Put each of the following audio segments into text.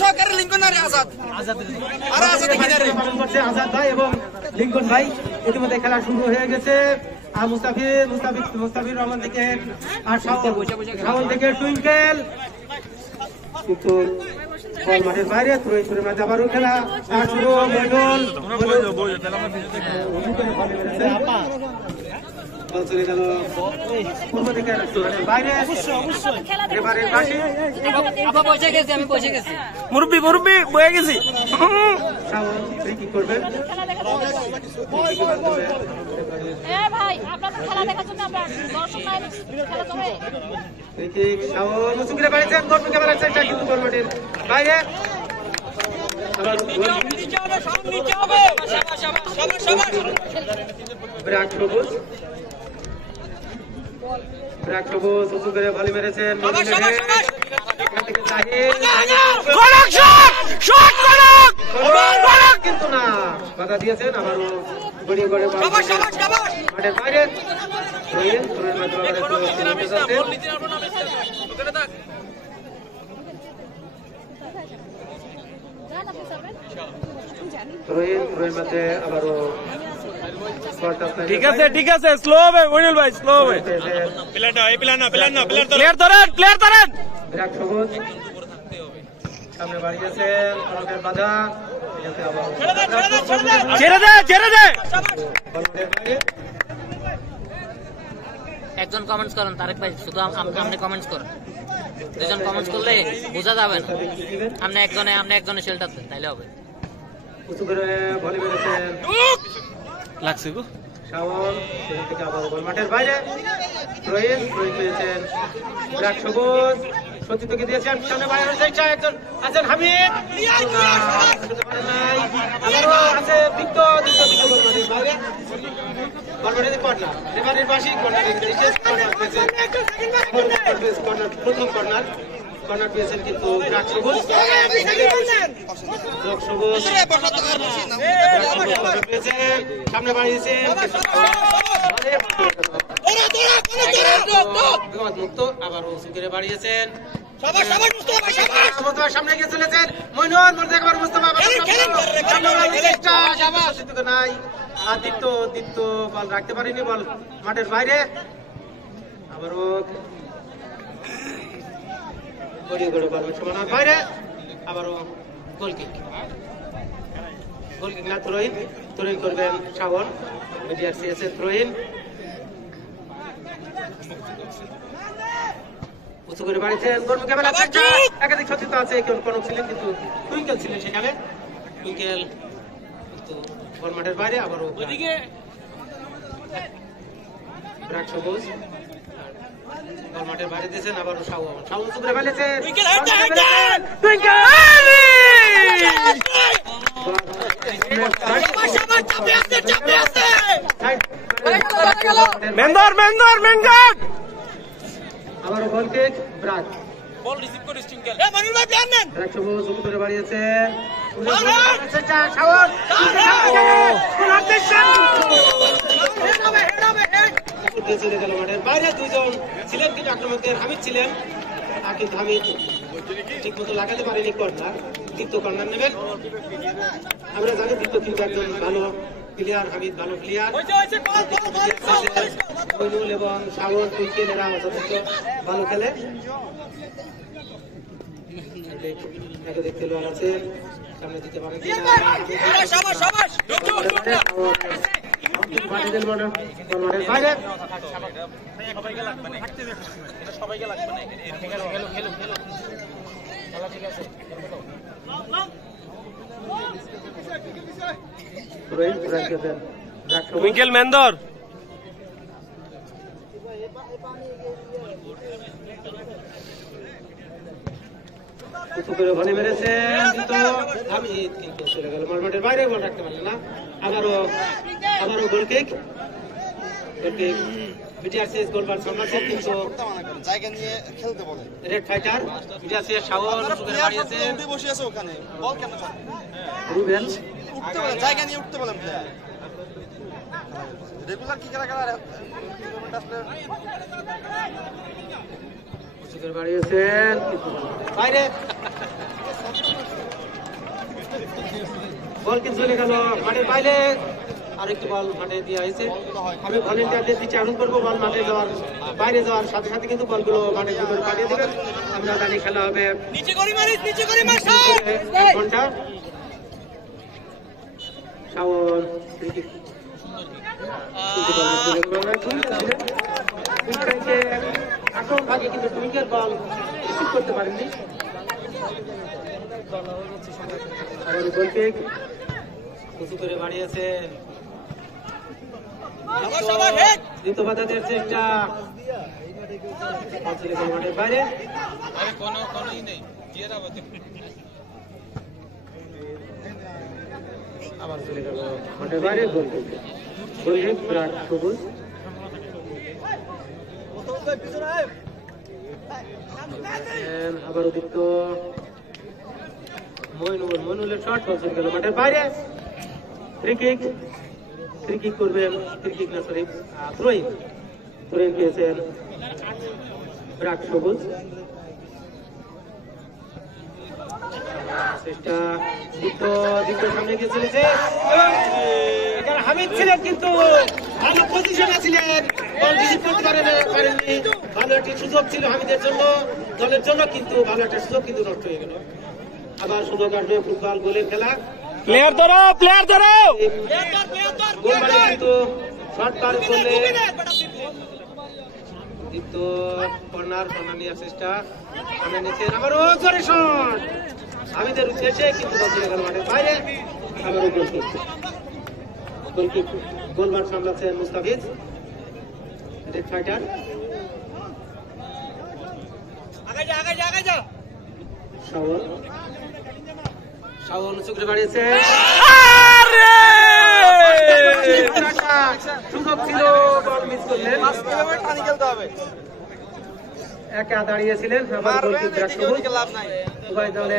সহকারে লিঙ্কন আর আজাদ আর আজাদ কিনারে পালন করছে আজাদ ভাই এবং লিঙ্কন ভাই। ইতিমধ্যে খেলা শুরু হয়ে গেছে। আর মুস্তাফির রহমান থেকে আর শাওন থেকে টুইঙ্কেল, কিন্তু বল মাঠের বাইরে ত্রয়ীপুরের মাঝে আবারও খেলা শুরু। বল চলে গেল পূর্ব দিকে বাইরে। মুরব্বি বয়ে গেছি। শাওন ফ্রি কিক করবেন। শাওন মুসুকিরে বাড়িছেন, গোলকিপার বেড়াচ্ছেন কিন্তু গোল মাঠের বাইরে। উঁচু করে ভলি মেরেছেন, কিন্তু না বাধা দিয়েছেন। আবারও গড়িয়ে গড়ে মাঠের বাইরে। মধ্যে আবারও ঠিক আছে স্লো হবে মইনুল ভাই, স্লো হবে। প্লেয়ার ধরেন বিরাট সবুজ সামনে বাড়িয়েছেন, বাধা ছেড়ে দে। একজন কমেন্টস করেন তারেক ভাই, শুধু আপনি কমেন্টস করেন। দুজন কমেন্টস করলে বোঝা যাবে না। আপনি একজনে শেল্টার দেন, তাইলে হবে। উঁচু করে ভলি মেরেছেন, লাগছে গো শাওন থেকে আবার বল মাঠের বাইরে। রোহিত পেয়েছেন, বিরাট সবুজ সতীর্থকে দিয়েছেন, সামনে বাইরে রয়েছে একজন আছেন হামিদ, আবারও আছে দীপ্ত বল মাঠের বাইরে। বল মাঠে কর্নার, রেফারির পাশে প্রথম কর্নার পেয়েছেন, কিন্তু বিরাট সবুজ সামনে বাড়িয়েছেন মুক্ত, আবার সুকেরে বাড়িয়েছেন, সামনে গিয়ে চলেছেন মইনুল মুস্তফা নাই। আর দীপ্ত বল রাখতে পারেনি, বল মাঠের বাইরে। আবারও গড়িয়ে গড়ে বল সমানার বাইরে। আবারও গোলকিক না তরুণ করবেন শাওন, মিডিয়ার সিএসএ তরুণ উঁচু করে বাড়িছেন, একাধিক সতীর্থ আছে, কনক ছিলেন কিন্তু টুইঙ্কেল ছিলেন সেখানে। টুইঙ্কেল কিন্তু বল মাঠের বাইরে। আবারও বিরাট সবুজ বল মাঠের বাইরে দিয়েছেন, আবারও শাওন উঁচু করে বাড়িয়েছেন, আবারও গোল কিক। ব্রাক বল রিসিভ করে স্টিঙ্কেল মনির ভাই প্ল্যান নেন, বিরাট সবুজ উঁচু করে বাড়িয়েছেন, শাওন চলে গেল মাঠের বাইরে। দুইজন ছিলেন কিন্তু আক্রমণের হামিদ ছিলেন, কিন্তু হামিদ ঠিক মতো লাগাতে পারেনি কর্নার। দীপ্ত কর্নার নেবেন। আমরা জানি দীপ্ত কিন্তু একজন ভালো প্লেয়ার, হামিদ ভালো প্লেয়ার। মইনুল এবং শাওন টুইঙ্কেল এরা যথেষ্ট ভালো খেলে। একাধিক খেলোয়াড় আছে, সামনে দিতে পারেন বাইরে। টুইঙ্কেল মেন্দর ভলি মেরেছেন, কিন্তু হামিদ কিন্তু চলে গেল মাঠের বাইরে, বল রাখতে পারলেন না। আবারও গোল কিক। বিটিআরসিএস গোলবার সামলাচ্ছে, কিন্তু জায়গা নিয়ে খেলতে বলে রেড ফাইটার বিটিআরসিএস শাওন বাড়িয়েছেন, বসে আছে ওখানে, বল কেন রুবেল উঠতে বলে, জায়গা নিয়ে উঠতে বলেন প্লেয়ার। রেগুলার কি খেলা বাড়িয়েছেন বাইরে। বল কিন্তু চলে গেল মাঠের বাইরে। আরেকটি বল মাঠে দেওয়া হয়েছে। আমি ভলেন্টিয়ারদের দিকে আহ্বান করবো বল মাঠে যাওয়ার বাইরে যাওয়ার সাথে সাথে কিন্তু বলগুলো মাঠে ভিতরে পাঠিয়ে দেবেন। আমরা জানি খেলা হবে ঘন্টা। শাওন আক্রমণ ভাগে কিন্তু টুইঙ্কেল বল রিসিভ করতে পারেননি। উঁচু করে বাড়িয়েছে দ্বিতীয়বাদের চেষ্টা মাঠের বাইরে। আবার চলে গেল মাঠের বাইরে। গোল বিরাট সবুজ আবার অতিরিক্ত মইনুলের শট বল চলে গেল মাঠের বাইরে। ফ্রি কিক করবেন, ফ্রি কিক না সরি থ্রোইন পেয়েছেন বিরাট সবুজ। চেষ্টা দীপ্ত সামনে গিয়ে চলেছে। হামিদ ছিলেন কিন্তু ভালো পজিশনে ছিলেন, বল রিসিভ করতে পারেননি। ভালো একটি সুযোগ ছিল হামিদের জন্য, দলের জন্য, কিন্তু ভালো একটা সুযোগ কিন্তু নষ্ট হয়ে গেল। আবার সুযোগ আসবে ফুটবল গোলের খেলা। প্লেয়ার ধরো গোল মানে কিন্তু শর্ট পার করলে দীপ্ত কর্নার নেওয়ার চেষ্টা সামনে নিচ্ছেন। আবারও জোরে শট হামিদের উদ্দেশ্যে, কিন্তু বল চলে গেল মাঠের বাইরে। আবারও goal kick গোলবার সামলাচ্ছেন Mustafiz red fighter. Shaon উঁচু করে বাড়িয়েছে, সুযোগ ছিল, বল মিস করলেন। একা দাঁড়িয়েছিলেন আমার গোলকিক বিরাট সবুজ। উভয় দলে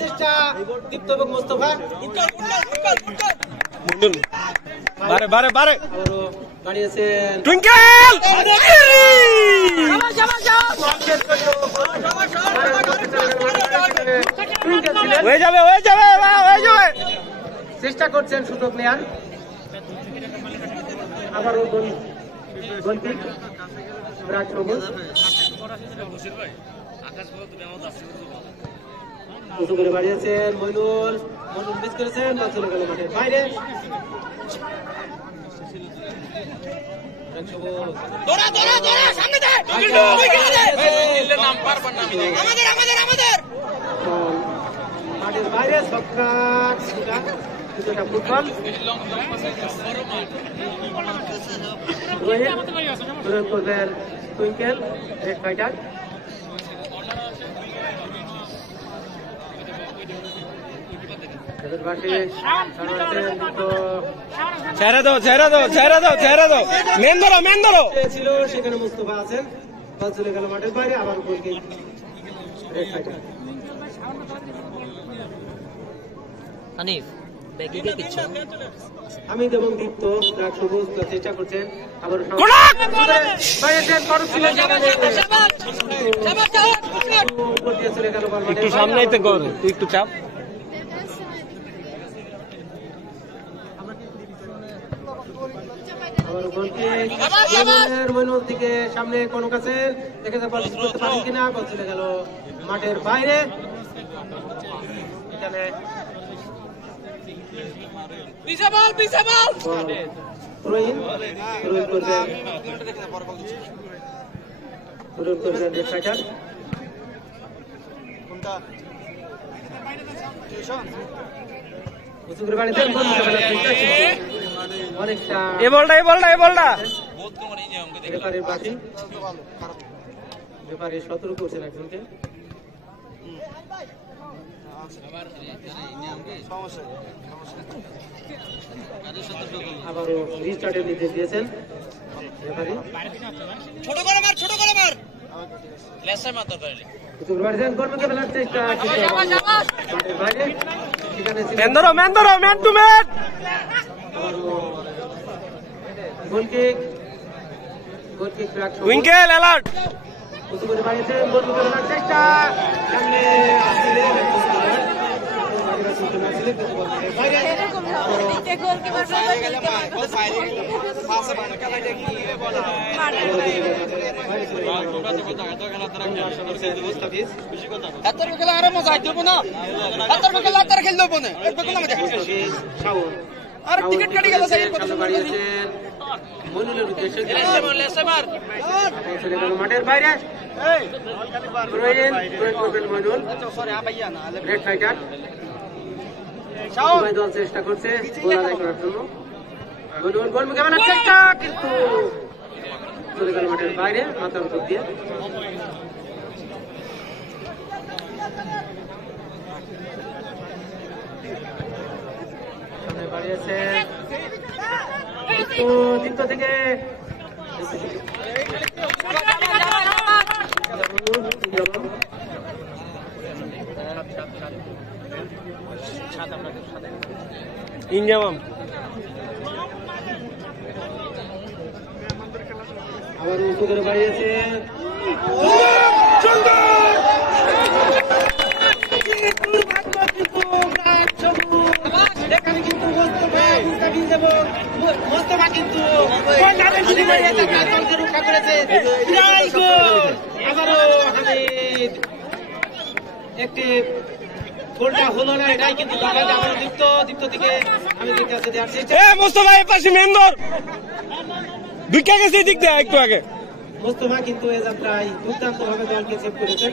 চেষ্টা দীপ্ত এবং মোস্তফা বাড়িয়েছেন টুইঙ্কেল হয়ে যাবে চেষ্টা করছেন সুযোগ নেয়ার। আবারও গোলকিক বিরাট সবুজ উঁচু করে বাড়িয়েছেন মইনুল মিস করেছেন, বল চলে গেল মাঠের বাইরে। মাঠের বাইরে কিছুটা ফুটবল প্রয়োগ করবেন টুইঙ্কেল রেড ফাইটার। ছেড়ে দাও মেন ধরো ছিল সেখানে মুস্তফা আছেন, বল চলে গেল মাঠের বাইরে। আবার গোলকিক রেড ফাইটার। হামিদ এবং দীপ্ত বিরাট সবুজ চেষ্টা করছেন। আবার চলে গেল বল একটু সামনে একটু চাপ। মইনুল দিকে সামনে কোন কাছে দেখে বল করতে পারেন কিনা, বল চলে গেল মাঠের বাইরে। এখানে অনেকটা এ বলটা ব্যাপারে সতর্ক করছেন একজনকে। আবারও রিস্টার্টের নির্দেশ দিয়েছেন রেফারি। টুইঙ্কেল অ্যালার্ট উঁচু করে বাড়িয়েছেন, গোল মুখে ফেলার চেষ্টা, সামনে আসছিলেন, বাইরে। আর টিকিট কাটি গেল মইনুলের উদ্দেশ্যে মাঠের বাইরে মইনুল রেড ফাইটার দল চেষ্টা করছে গোল আদায় করার জন্য। মইনুল গোল মুখে ফেলার চেষ্টা, কিন্তু চলে গেল মাঠের বাইরে মাথার উপর দিয়ে। সামনে বাড়িয়েছে চিত্ত থেকে ইনজামাম আবার উঁচু করে বাড়িয়েছে, এখানে কিন্তু মুস্তাফিজ এবং মোস্তফা কিন্তু রক্ষা করেছে। আবারও হামিদ একটি গোলটা হলো না, এটাই কিন্তু দীপ্ত থেকে হামিদের কাছে দেওয়ার চেষ্টা। মোস্তফা এর পাশে মেন্দর ঢুকে গেছে দিক দিয়ে একটু আগে। মোস্তফা কিন্তু এ যাত্রায় দুর্দান্ত ভাবে দলকে সেভ করেছেন।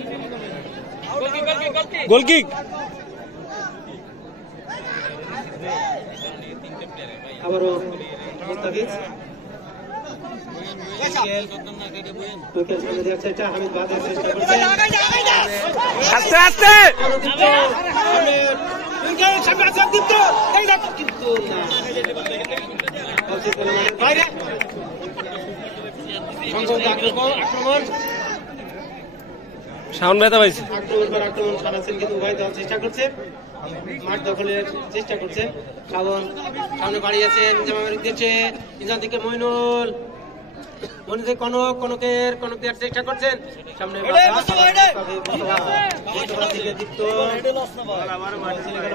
গোলকিক আবারও মুস্তাফিজ হামিদ বাঁধার চেষ্টা করছেন, আস্তে আস্তে কিন্তু বাইরে আক্রমণ সাউন্ড ব্যথা পাইছে। আক্রমণ সারাচ্ছেন, কিন্তু উভয় দল চেষ্টা করছে মাঠ দখলের চেষ্টা করছে। শ্রাবণ সামনে বাড়িয়েছেন জামামের উদ্দেশ্যে, ইনজাম থেকে মইনুল, মনিতে কনক দেওয়ার চেষ্টা করছেন, সামনে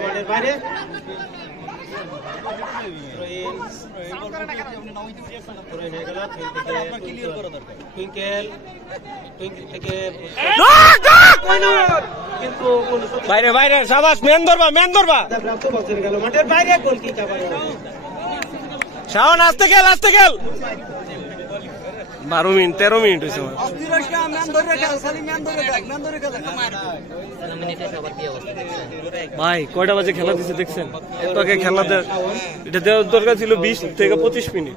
মাঠের বাইরে বাইরে বাইরে সাবাস মেন ধরবা গেল মাঠের বাইরে গোল কিক। শাওন আসতে খেল 12 মিনিট 13 মিনিট হয়েছে। ভাই কয়টা বাজে খেলা দিচ্ছে দেখছেন? এত আগে খেলা এটা দেওয়ার দরকার ছিল 20 থেকে 25 মিনিট।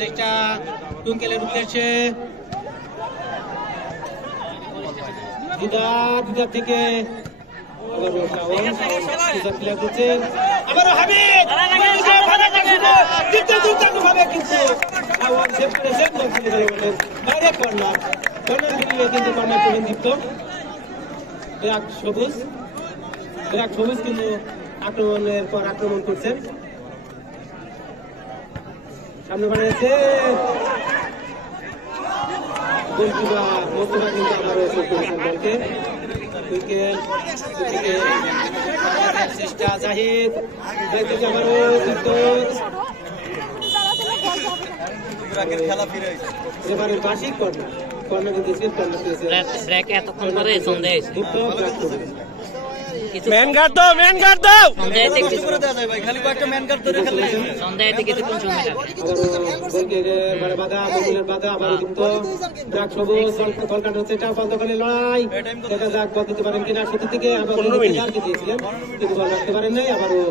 চেষ্টা টুঙ্কেলের উদ্দেশ্যে থেকে আবার হামিদ কিন্তু সবুজ কিন্তু আক্রমণের পর আক্রমণ করছেন, সামনে বাড়িয়েছে মোস্তফা কিন্তু আবারও দলকে চেষ্টা জাহিদ এবারে বার্ষিক কর্নার কিন্তু এতক্ষণ ধরে সন্দেহ ম্যান গার্ড দাও সন্দেহ কিছুক্ষণ সময় বাধা বাধা আবার কিন্তু লড়াই দেখা যাক বল দিতে পারেন কিনা, শুরু থেকে আবার দিয়েছিলেন কিন্তু বল রাখতে পারেন নাই। আবারও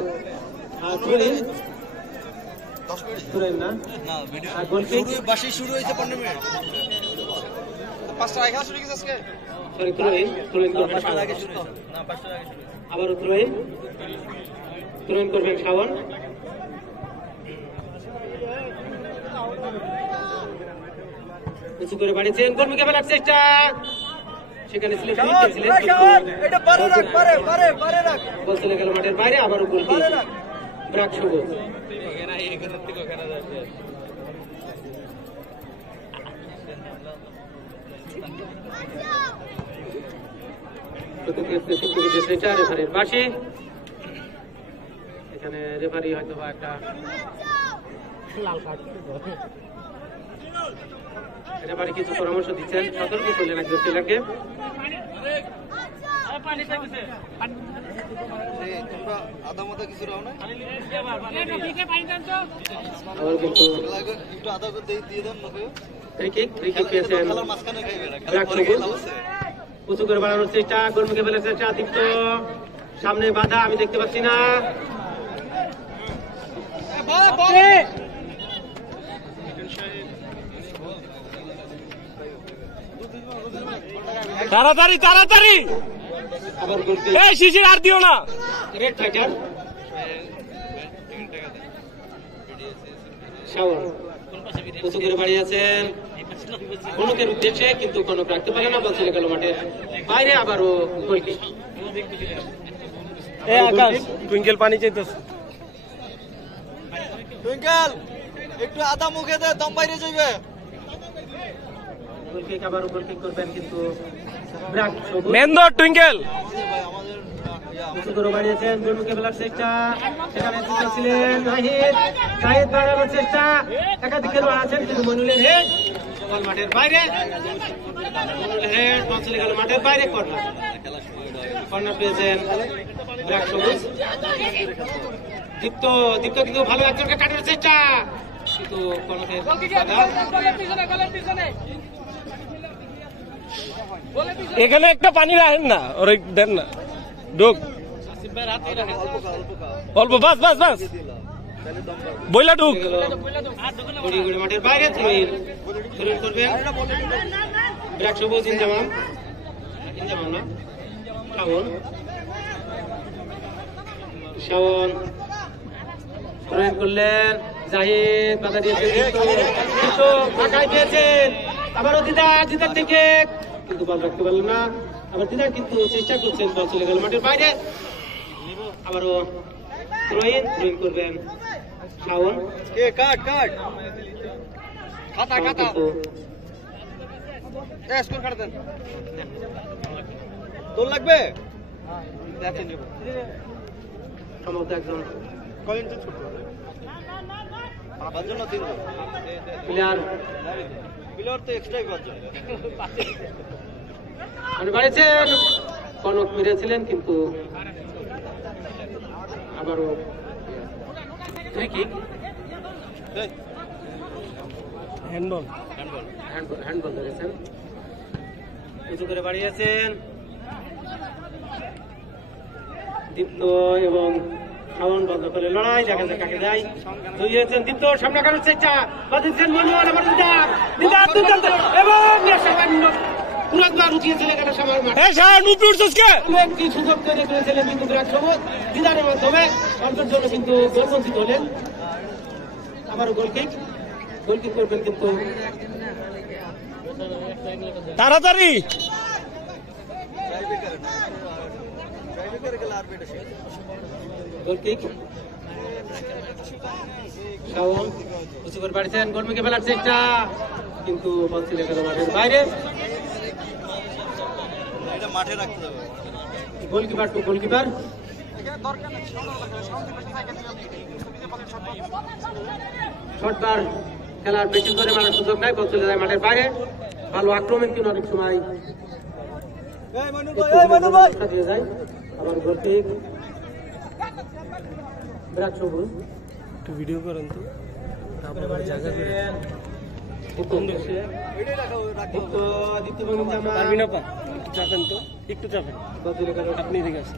না শুরু হয়েছে 15 মিনিট 5টা আগে শুরু হয়েছে আজকে। আবার ত্রয়ীন করবেন শাওন, উঁচু করে বাড়িয়েছেন কর্মীকে ফেলার চেষ্টা, সেখানে ছিলেন বল চলে গেল মাঠের বাইরে। আবারও গোল ব্রাক সবুজ রেফারির পাশে এখানে রেফারি হয়তো বা একটা লাল কার্ড রেফারি কিছু পরামর্শ দিচ্ছেন, সতর্ক করলেন একজন ছেলেকে। তোমরা আদা মাদা কিছু রাও না একটু আদা করে দিয়ে দেন মুখে ফ্রি কিক পেয়েছেন খেলার মাঝখানে খাইবে না ব্ল্যাক সবুজ। উঁচু করে বাড়ানোর চেষ্টা, গোলমুখে ফেলার চেষ্টা, দীপ্ত সামনে বাধা আমি দেখতে পাচ্ছি না। তাড়াতাড়ি তাড়াতাড়ি, আবার গোলকে এই শিশির আর দিও না। রেড ফাইটার শাওন উঁচু করে বাড়িয়ে আছেন কনকের উদ্দেশ্যে, কিন্তু কনক রাখতে পারে না, বল চলে গেল মাঠে বাইরে। আবারও গোলকিক। এ আকাশ টুইঙ্কেল পানি চাইতেছে। টুইঙ্কেল একটু আদা মুখে দে, দম বাইরে যাইবে। গোলকিক আবারও গোলকিক করবেন, কিন্তু ব্রাক সবুজ মেন্দর টুইঙ্কেল উঁচু করে বাড়িয়েছেন, গোলমুখে ফেলার চেষ্টা, সেখানে ছিলেন নাহিদ, নাহিদ বাড়ানোর চেষ্টা, একাধিক খেলোয়াড় আছেন কিন্তু মইনুলের হেড বল মাঠের বাইরে। মইনুলের হেড বল চলে গেল মাঠের বাইরে। কর্নার, কর্নার পেয়েছেন ব্ল্যাক সবুজ। দীপ্ত দীপ্ত কিন্তু ভালো একজনকে কাটানোর চেষ্টা, কিন্তু কনকের বাধা। এখানে একটা পানি রাখেন না, ওরে দেন না, ঢোক অল্প, বাস বাস বাস, বইলা ঢুক। গড়িয়ে গড়িয়ে মাঠের বাইরে থ্রোইন করবেন ব্ল্যাক সবুজ। ইনজামাম, ইনজামাম না শাওন, শাওন থ্রোইন করলেন, জাহিদ বাধা দিয়েছেন, কিন্তু ফাঁকায় পেয়েছেন। আবারও দিদার, দিদার থেকে কিন্তু বল রাখতে পারলেন না। আবার দিদার কিন্তু চেষ্টা করছেন, বল চলে গেল মাঠের বাইরে। আবারও থ্রোইন করবেন শাওন। কে কাট কাট খাতা খাতা এ স্কোর কাট দেন। তোর লাগবে দেখেন সম্ভবত একজন কয়েন তো ছোট পাঁচজন না তিনজন প্লেয়ার প্লেয়ার তো এক্সট্রাই পাঁচজন মানে বাড়িয়েছেন, কনক মেরেছিলেন, কিন্তু আবারও ফ্রি কিক। হ্যান্ডবল হ্যান্ডবল ধরেছেন, উঁচু করে বাড়িয়েছেন দীপ্ত এবং শাওন। বন্ধ করে লড়াই, দেখা যাক কাকে যায়। দুই হয়েছেন দীপ্ত, সামনে কারোর চেষ্টা, বাঁধিয়েছেন মনোয়ার, আবার দিদার, দিদার দুর্দান্ত এবং সামান্য পুরাতবার উঠিয়েছিলেন এখানে সামান্য মাঠে। একটি সুযোগ তৈরি করেছিলেন কিন্তু বিরাট সবুজ দিদারের মাধ্যমে অল্পের জন্য কিন্তু গোলবঞ্চিত হলেন। আবারও গোলকিক, গোলকিক করবেন কিন্তু তাড়াতাড়ি। গোলকিক শাওন উঁচু করে বাড়িয়েছেন, গোলমুখে ফেলার চেষ্টা, কিন্তু বল চলে গেল মাঠের বাইরে। এটা মাঠে রাখতে হবে। Goalkeeper two goalkeeper. শটবার খেলার বেশি করে মারার সুযোগ নাই, বল চলে যায় মাঠের বাইরে। ভালো আক্রমণ কিন্তু অনেক সময় দিয়ে যায়। আবার গোলকিক বিরাট সবুজ একটু ভিডিও করেন তো, পারবি না পা, একটু চাপেন তো, একটু চাপেন। আপনি এদিকে আসেন,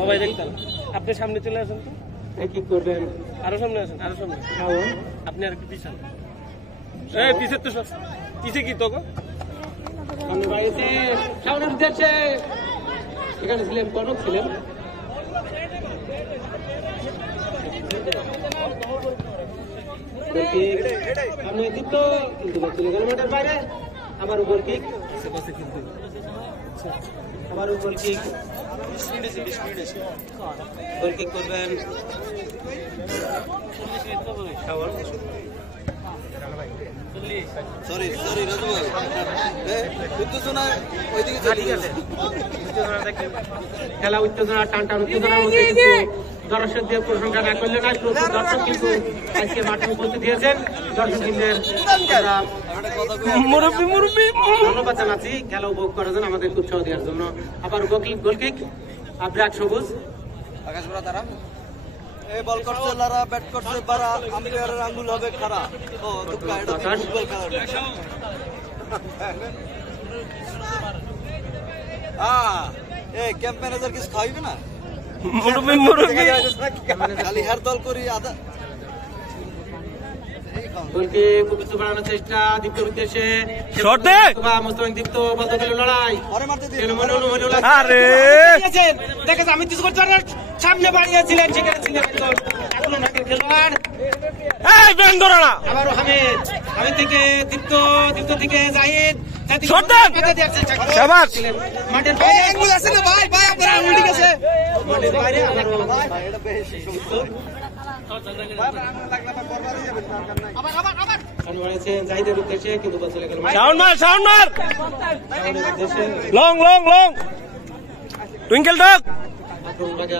সবাই দেখতাম। আপনি সামনে চলে আসেন তো, কি করবেন, আরো সামনে আসেন, আরো সামনে। শাওন আপনি আর একটু পিছান। এই পিছের তো সব পিছে কি তো সামনে বাড়িয়েছে, শাওনের উদ্দেশ্যে এখানে ছিলেন কনক, ছিলেন সামনে দীপ্ত, কিন্তু চলে গেল মাঠের বাইরে। আবার গোলকিক, আবার গোলকিক, গোলকিক করবেন শাওন। সরি সরি রাজু ভাই উত্তেজনা ওইদিকে চলে গেছে। খেলা উত্তেজনা টান উত্তেজনার মধ্যে কিন্তু দর্শকদের প্রশংসা না করলে নয়, প্রচুর দর্শক কিন্তু আজকে মাঠে উপস্থিত হয়েছেন। দর্শকদের ধন্যবাদ জানাচ্ছি খেলা উপভোগ করার জন্য, আমাদের উৎসাহ দেওয়ার জন্য। আবার গোলকিক ব্র্যাক সবুজ আকাশ বড় তারা এই বল করছে লারা, ব্যাট করছে বারা, আম্পায়ারের আঙ্গুল হবে খাড়া। ও দুঃখা, এটা ফুটবল খেলা। এই ক্যাম্প ম্যানেজার কিছু খাইবে না? খালি হেয়ার দল করি আদা। গোলকে খুব কিছু বাড়ানোর চেষ্টা দীপ্তর উদ্দেশ্যে। মোস্তাফিজ দীপ্ত বলতে গেল লড়াই। দেখেন আমি কিছু করতে সামনে বাড়িয়েছিলেন, সেখানে ছিলেন এখনো নাকের খেলোয়াড়। আবারও হামিদ থেকে দীপ্ত থেকে জাহিদ মাঠের বাইরে আঙ্গুল আছে না ভাই, আপনার আঙ্গুল ঠিক আছে মাঠের বাইরে। জাহিদের উদ্দেশ্যে কিন্তু চলে গেল টুইঙ্কেল ডগ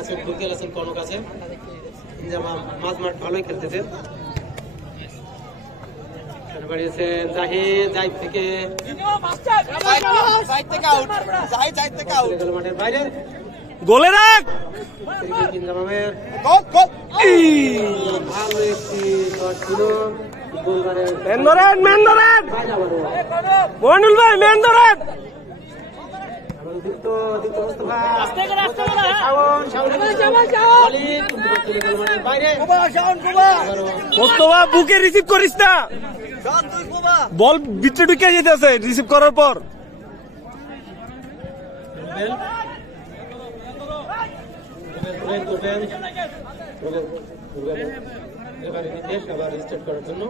আছেন, টুইঙ্কেল আছেন, কনক আছেন, মাঝ মাঠ ভালোই খেলতেছেন। জাহিদ থেকে মাঠের বাইরে গোলে রাখ। ভালো একটি শট ছিল। মইনুল ভাই মেন ধরেন। মোস্তফা বুকে রিসিভ করিস না, বল ভিতরে ঢুকে যেতেছে রিসিভ করার পর। আবার রিস্টার্ট করার জন্য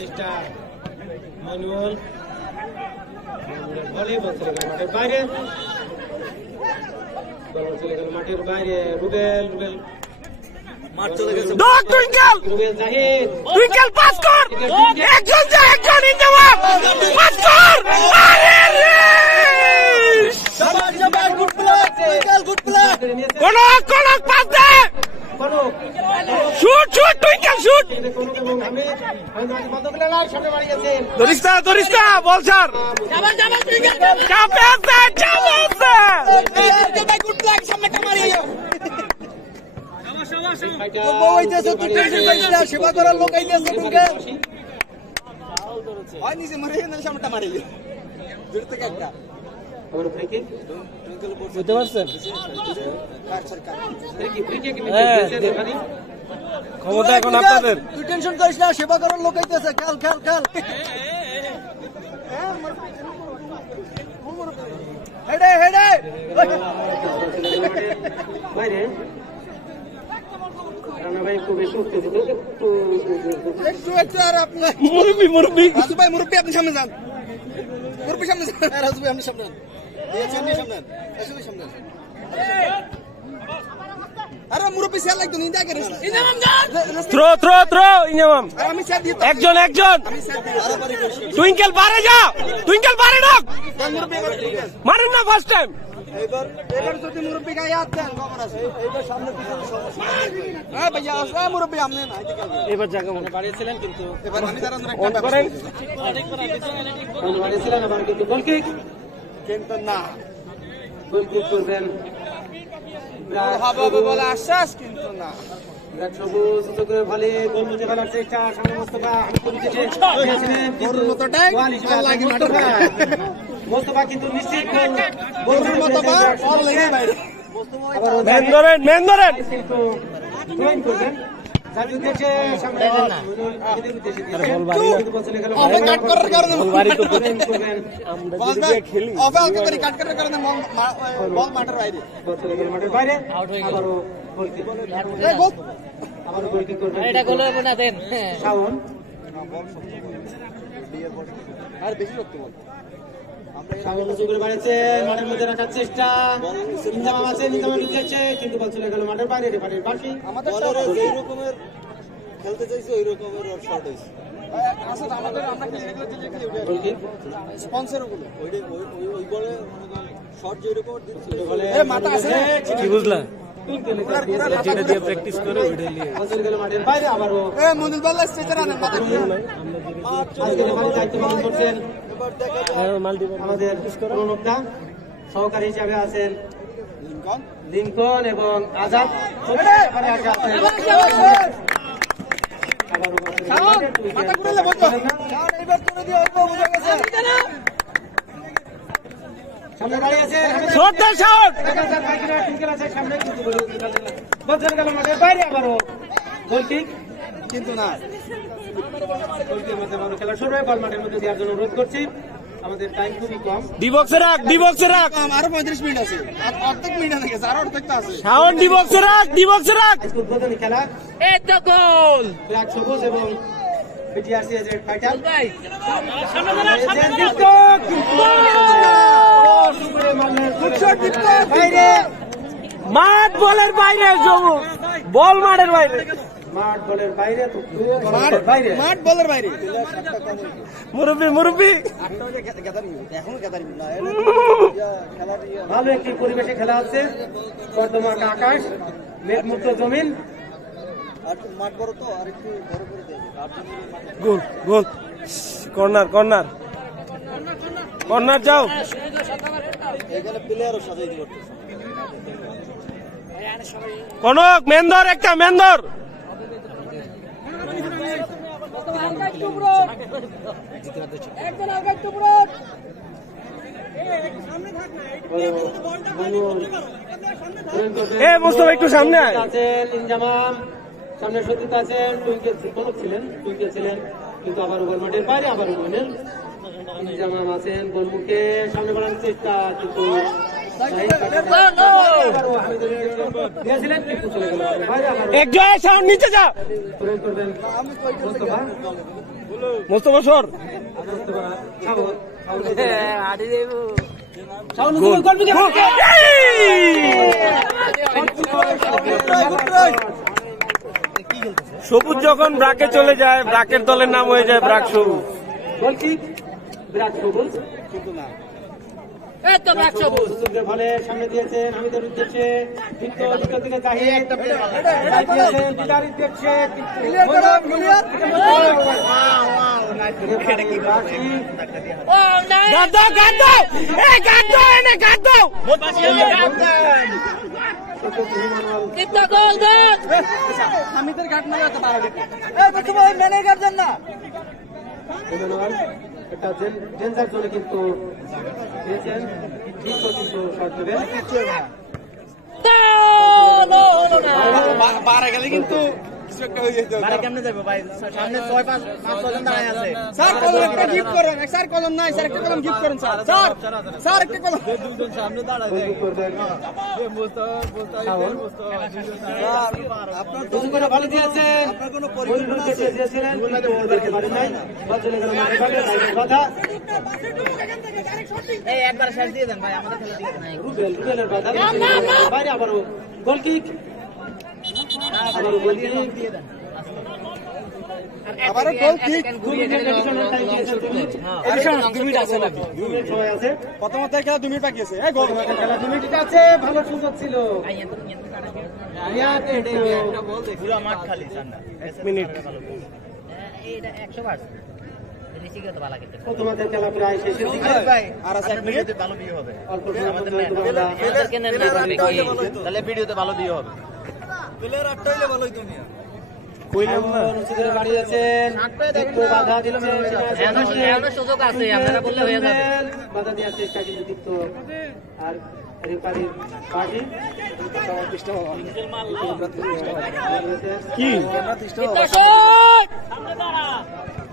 চেষ্টা ম্যানুয়াল ভলে বল চলে গেল মাঠের বাইরে, বল চলে গেল মাঠের বাইরে। রুবেল মাঠ চলে গেছে। রুবেল জাহিদ টুইঙ্কেল পাস কর, একজন যা একজন ইন যাওয়া পাস কর। আরে রে কোন পাস দে, শুট টুইঙ্কেল শুট। দরিস্তা বল স্যার। সেবা করার লোক আইতেছে সামনেটা মারি দূর থেকে একটা বুঝতে পারছেন ক্ষমতা এখন আপনাদের। তুই টেনশন করিস না, সেবা করার লোক আইতেছে। খেল খেল খেল হেডে হেডে বাইরে ভাই খুব বেশি উত্তেজিত। একটু আর আপনার মুরব্বী রাজু ভাই, মুরব্বী আপনি সামনে যান, মুরব্বী সামনে যান, রাজু ভাই আপনি সামনে যান, সামনে সামনে। আরে মুরব্বী সেল লাগতো নিন্দা করিস না। থ্রো ইনাম আর আমি সেট দিই, একজন আমি সেট দিই। টুইঙ্কেল বারে যা, টুইঙ্কেল বারে ঢোক, মুরব্বী মারেন না ফার্স্ট টাইম। এবার যদি মুরব্বী গায়ে হাত দেন খবর আছে। এইবার সামনে পিছনে হ্যাঁ ভাইয়া আসলে মুরব্বী আপনি না এবার জায়গা মানে বাড়িয়েছিলেন কিন্তু এবার আমি তার অন করেন। বাড়িয়েছিলেন আবার কিন্তু গোলকিক কিন্তু না গোলকিক করবেন হবে বলে আশ্বাস, কিন্তু না। সবুজ ভালো গোল মুছে ফেলার চেষ্টা। সামনে মোস্তফা মোস্তফা কিন্তু নিশ্চিত মেন ধরেন করবেন। মাঠের মধ্যে রাখার চেষ্টা নিজাম আছে, নিজামের ঢুকেছে কিন্তু বল চলে গেল মাঠের বাইরে। রেফারির বাঁশি। আমাদের খেলতে চাইছে ওই রকমের ওর শর্ট হয়েছে। ওই বলে শর্ট যে রকম দিচ্ছে কি বুঝলা যেটা দিয়ে প্র্যাকটিস করে ওইটাই নিয়ে মাঠের বাইরে আবারও করছেন আমাদের প্রণবদা, সহকারী হিসাবে আছেন লিঙ্কন এবং আজাদ। সামনে দাঁড়িয়ে আছে মাঠের বাইরে আবারও গোল কিক, কিন্তু না খেলা শুরু হয়। বল মাঠের মধ্যে দেওয়ার জন্য অনুরোধ করছি, আমাদের টাইম খুবই কম। ডিবক্সে রাখ, ডিবক্সে রাখ, আরো 35 মিনিট আছে, অর্ধেক মিনিট আছে, আর অর্ধেকটা আছে। শাওন ডিবক্সে রাখ, ডিবক্সে রাখ। উদ্বোধনী খেলা এই তো গোল। ব্ল্যাক সবুজ এবং বিটিআরসি রেড ফাইটার ভাই বাইরে, মাঠ বলের বাইরে, সবুজ বল মাঠের বাইরে, মাঠ বলের বাইরে, বাইরে মাঠ বলের বাইরে। মুরব্বি মুরব্বি এখনো গেদারি না ভালো একটি পরিবেশে খেলা হচ্ছে। বর্তমান আকাশ, মেঘমুক্ত জমিন, আর মাঠ বড় তো আর একটু বড় করে দেবে। গোল গোল, কর্নার কর্নার কর্নার, যাও। এখানে প্লেয়ারও সাজাই দিতে পারতেছে। কনক মেন্দর, একটা মেন্দর, এ মোস্তফা একটু সামনে আয়। আছেন ইনজামাম, সামনে সতীত আছেন, টুইঙ্কেল ছিলেন, টুইঙ্কেল ছিলেন, কিন্তু আবার গোল মাঠের বাইরে, আবার গোলেন। ইনজামাম আছেন গোলমুখে, সামনে বাড়ানোর চেষ্টা, কিন্তু দিয়েছিলেন, কিন্তু চলে গেল বাইরে। আবার এক জয় সাউন্ড নিচে যা, প্রয়োগ করবেন মোস্তফা, মোস্তফা সর। সবুজ যখন ব্রাকে চলে যায়, ব্রাকের দলের নাম হয়ে যায় ব্রাক সবুজ। গোল কিক, বিরাট সবুজ, এই তো ব্ল্যাক সবুজ। সুন্দর বলে সামনে দিয়েছেন হামিদের উদ্দেশ্যে, কিন্তু দিকের দিকে জাহিদ দিয়েছেন দিদার উদ্দেশ্যে, ও নাই গাদ্দা গাদ্দা, এই গাদ্দা এনে গাদ্দা, এই তো গোল গোল। হামিদের ঘাট না তো 12 মিনিট ম্যানেজার দেন না। একটা ডেঞ্জার জোনে কিন্তু দিয়েছেন, কিন্তু শর্ট দেবেন। বারে গেলে কিন্তু কিছু একটা হয়ে যেত। বারে কেমনে যাবে ভাই? সামনে 6-5 জন দাঁড়ায় আছে। স্যার কলম একটা গিফট করেন। স্যার কলম নাই, স্যার একটা কলম গিফট করেন স্যার। স্যার একটা কলম। দুজন সামনে দাঁড়ায় দেয়। আপনার দুজন করে ভালো দিয়েছেন, আপনার কোনো পরিকল্পনা দিয়েছিলেন, কিন্তু দেখতে পারেন নাই। বল চলে গেল মাঠের বাইরে, কথা এই একবার শেষ দিয়ে দেন ভাই, আমাদের খেলা দিয়ে দেন। রুবেলের কথা বাইরে, আবারও গোল কিক, আবারও গোল কিক, আবারও গোল কিক। 2 মিনিট এডিশনাল টাইম দিয়েছেন তুমি। এডিশন 2 মিনিট আছে নাকি? 2 মিনিট সময় আছে, প্রথমত খেলা 2 মিনিট বাকি আছে। এই গোল খেলা 2 মিনিট আছে, ভালো সুযোগ ছিল। রিয়াদ পুরো মাঠ খালি সামনে। 1 মিনিট। এইটা 100 ঋষিকে তো ভালো খেলতে। প্রথমার্ধের খেলা প্রায় শেষের দিকে, ভাই আর আছে 1 মিনিট ভালো বিয়ে হবে। অল্প সময়ের মধ্যে আমরা আমাদেরকে নেন না ভাবে কি তাহলে ভিডিওতে ভালো বিয়ে হবে। প্লেয়ার আটটা হইলে ভালোই তুমি। কইলাম না, নিচে ধরে দাঁড়িয়েছেন, একটু বাধা দিচ্ছেন, এখনো সুযোগ আছে, আপনারা বললে হয়ে যাবে। বাধা দেওয়ার চেষ্টা কিন্তু দীপ্ত আর রেফারির পার্টি কি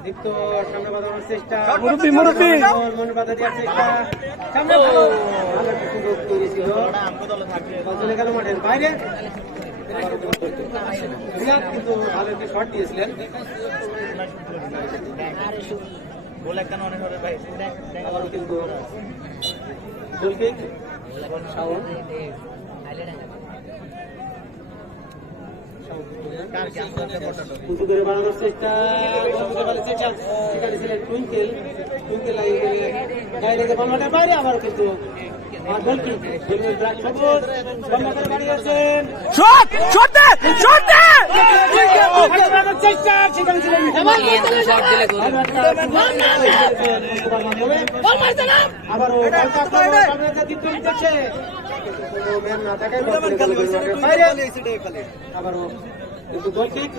দীপ্ত সামনে বাঁধানোর চেষ্টা, মুরব্বি মুরব্বি, মনে বাধা দেওয়ার চেষ্টা, সামনে ভালো একটা সুযোগ তৈরি ছিল, চলে গেল মাঠের বাইরে। রিয়াদ কিন্তু ভালো একটি শট দিয়েছিলেন, বলে কেন অনেক হবে ভাই। আবারও কিন্তু গোল কিক, শাওন উঁচু করে বাড়ানোর চেষ্টা, সেখানে ছিলেন টুইঙ্কেল, টুইঙ্কেল গায়ে লেগে বল মাঠের বাইরে, আবার কিন্তু আবারও কিন্তু goal kick,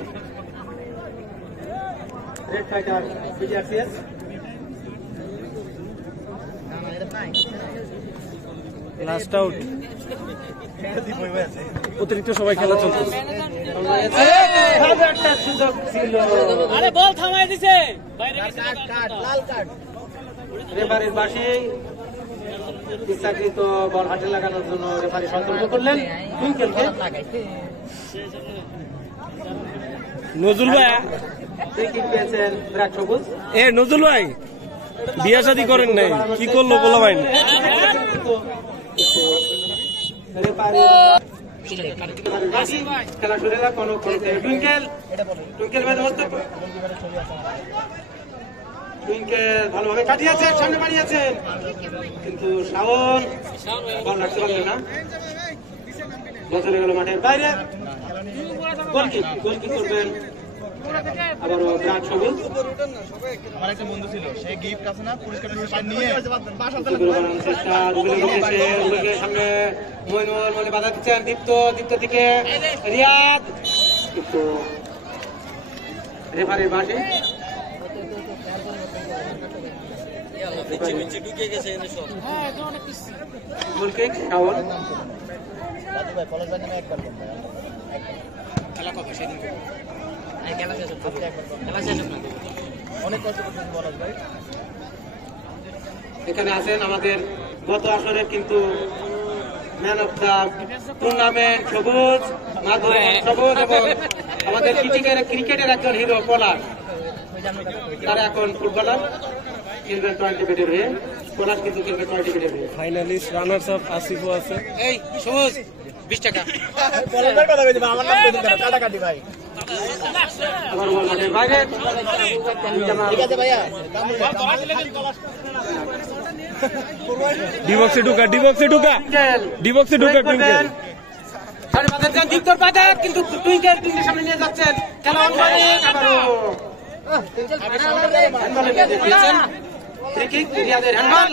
red fighter BDRCS. Last out, অতিরিক্ত সবাই খেলা চলছে। একটা সুযোগ ছিল, আরে বল থামাই দিছে, রেফারির বাসি ইচ্ছাকৃত বল হাতে লাগানোর জন্য রেফারি সতর্ক করলেন টুইঙ্কেলকে। নজরুল ভাই, ফ্রি কিক পেয়েছেন বিরাট সবুজ। নজরুল ভাই বিয়া শাদী করেন নাই, কি করলো বলা ভাই? খেলা শুরু হলো কোন টুইঙ্কেল, টুইঙ্কেল টুইঙ্কেল ভালোভাবে কাটিয়েছেন, সামনে বাড়িয়েছেন, কিন্তু শাওন বল রাখতে পারলেন না, বল চলে গেল মাঠের বাইরে। গোলকিক করবেন আবারও বিরাট সবুজ। আমার একটা বন্ধু ছিল, সে গিফট আছে না, পুরস্কার নিয়ে চেষ্টা সামনে মইনুল বাধা দিচ্ছেন, দীপ্ত দিকে রিয়াদ, কিন্তু রেফারির বাসি গোলকিক শাওন। খেলা কবে সেদিন অনেক কষ্ট করতেন বলাস ভাই। এখানে আছেন আমাদের গত আসরে কিন্তু ম্যান অফ দ্য টুর্নামেন্ট সবুজ, সবুজ এবং আমাদের ক্রিকেটের একজন হিরো পলাশ, তারা এখন ফুটবলার, খেলবেন 20 মিনিটের হয়ে। পলাশ কিন্তু খেলবেন 20 মিনিটের হয়ে। ফাইনালিস্ট রানার্স আপ আসিফও আছে। এই সবুজ 20 টাকা বলার কথা কইতে আমার নাম কইতে না, কাটা কাটি ভাই। আবার বল মাঠের বাইরে, ঠিক আছে ভাইয়া, ডিবক্সে ঢুকা টুইঙ্কেল। দীপ্তর বাধা, কিন্তু টুইঙ্কেল সামনে নিয়ে যাচ্ছেন, খেলা অনলাইনে আবারও ফ্রি কিক, রিয়াদের হ্যান্ডবল,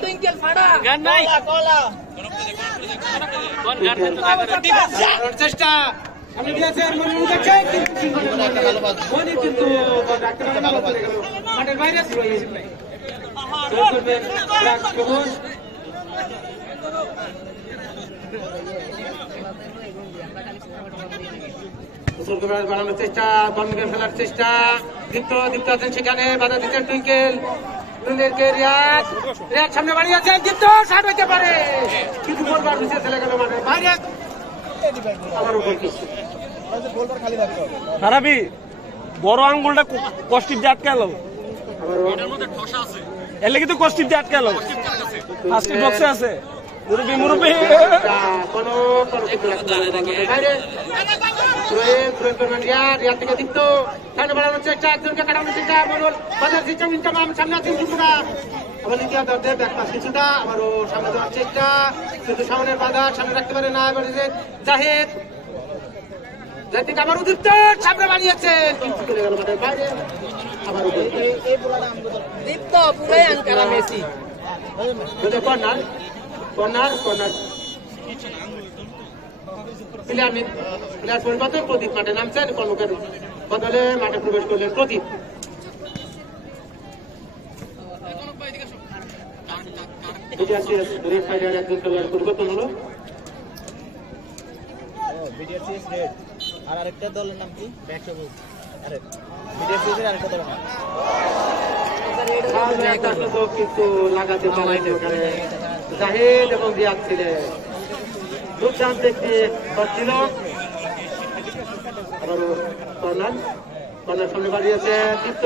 চেষ্টা সামনে দিয়েছেন, মনির কিন্তু মাঠের বাইরে বানানোর চেষ্টা, বলকে ফেলার চেষ্টা, দীপ্ত আছেন সেখানে, বাধা দিচ্ছেন টুইঙ্কেল, রিয়াদ সামনে বাড়িয়েছেন, দীপ্ত শাট হইতে পারে, কিন্তু গোলবার পিছিয়ে চলে গেল মাঠের বাইরে। আবারও হারাবি বড় আঙ্গুলটা কষ্টিপ দিয়ে আটকালো, এর লেগে তো কষ্টিপ দিয়ে আটকালো, আজকে বক্সে আছে মুরব্বী রিয়াদ থেকে দীপ্ত সামনে বাড়ানোর চেষ্টা, একজনকে কাটানোর চেষ্টা, সামনে আছেন কিছুটা, আবার দ্বিতীয় দর্দে ব্যাকপাস কিছুটা, আবারও সামনে যাওয়ার চেষ্টা, কিন্তু সামনের বাধা সামনে রাখতে পারে না, এবার জাহিদ থেকে আবার দীপ্ত সামনে বাড়িয়েছেন, কিন্তু চলে গেল মাঠের বাইরে। আবারও দীপ্ত পুরাই আনকারা মেসি, কর্নার প্লেয়ার পরিবর্তন, প্রদীপ মাঠে নামছেন, কর্মকার বদলে মাঠে প্রবেশ করলেন প্রদীপ। একজন খেলোয়াড় পরিবর্তন হলো, আর আরেকটা দলের নাম কি? ব্যাক সবুজ। আরে বিডিআরসিএস এর আরেকটা দলের নাম কিন্তু লাগাতে পারেন জাহিদ এবং রিয়াদ ছিলেন, দুর্দান্ত একটি ছিল। আবারও কর্নার সামনে বাড়িয়েছে, দীপ্ত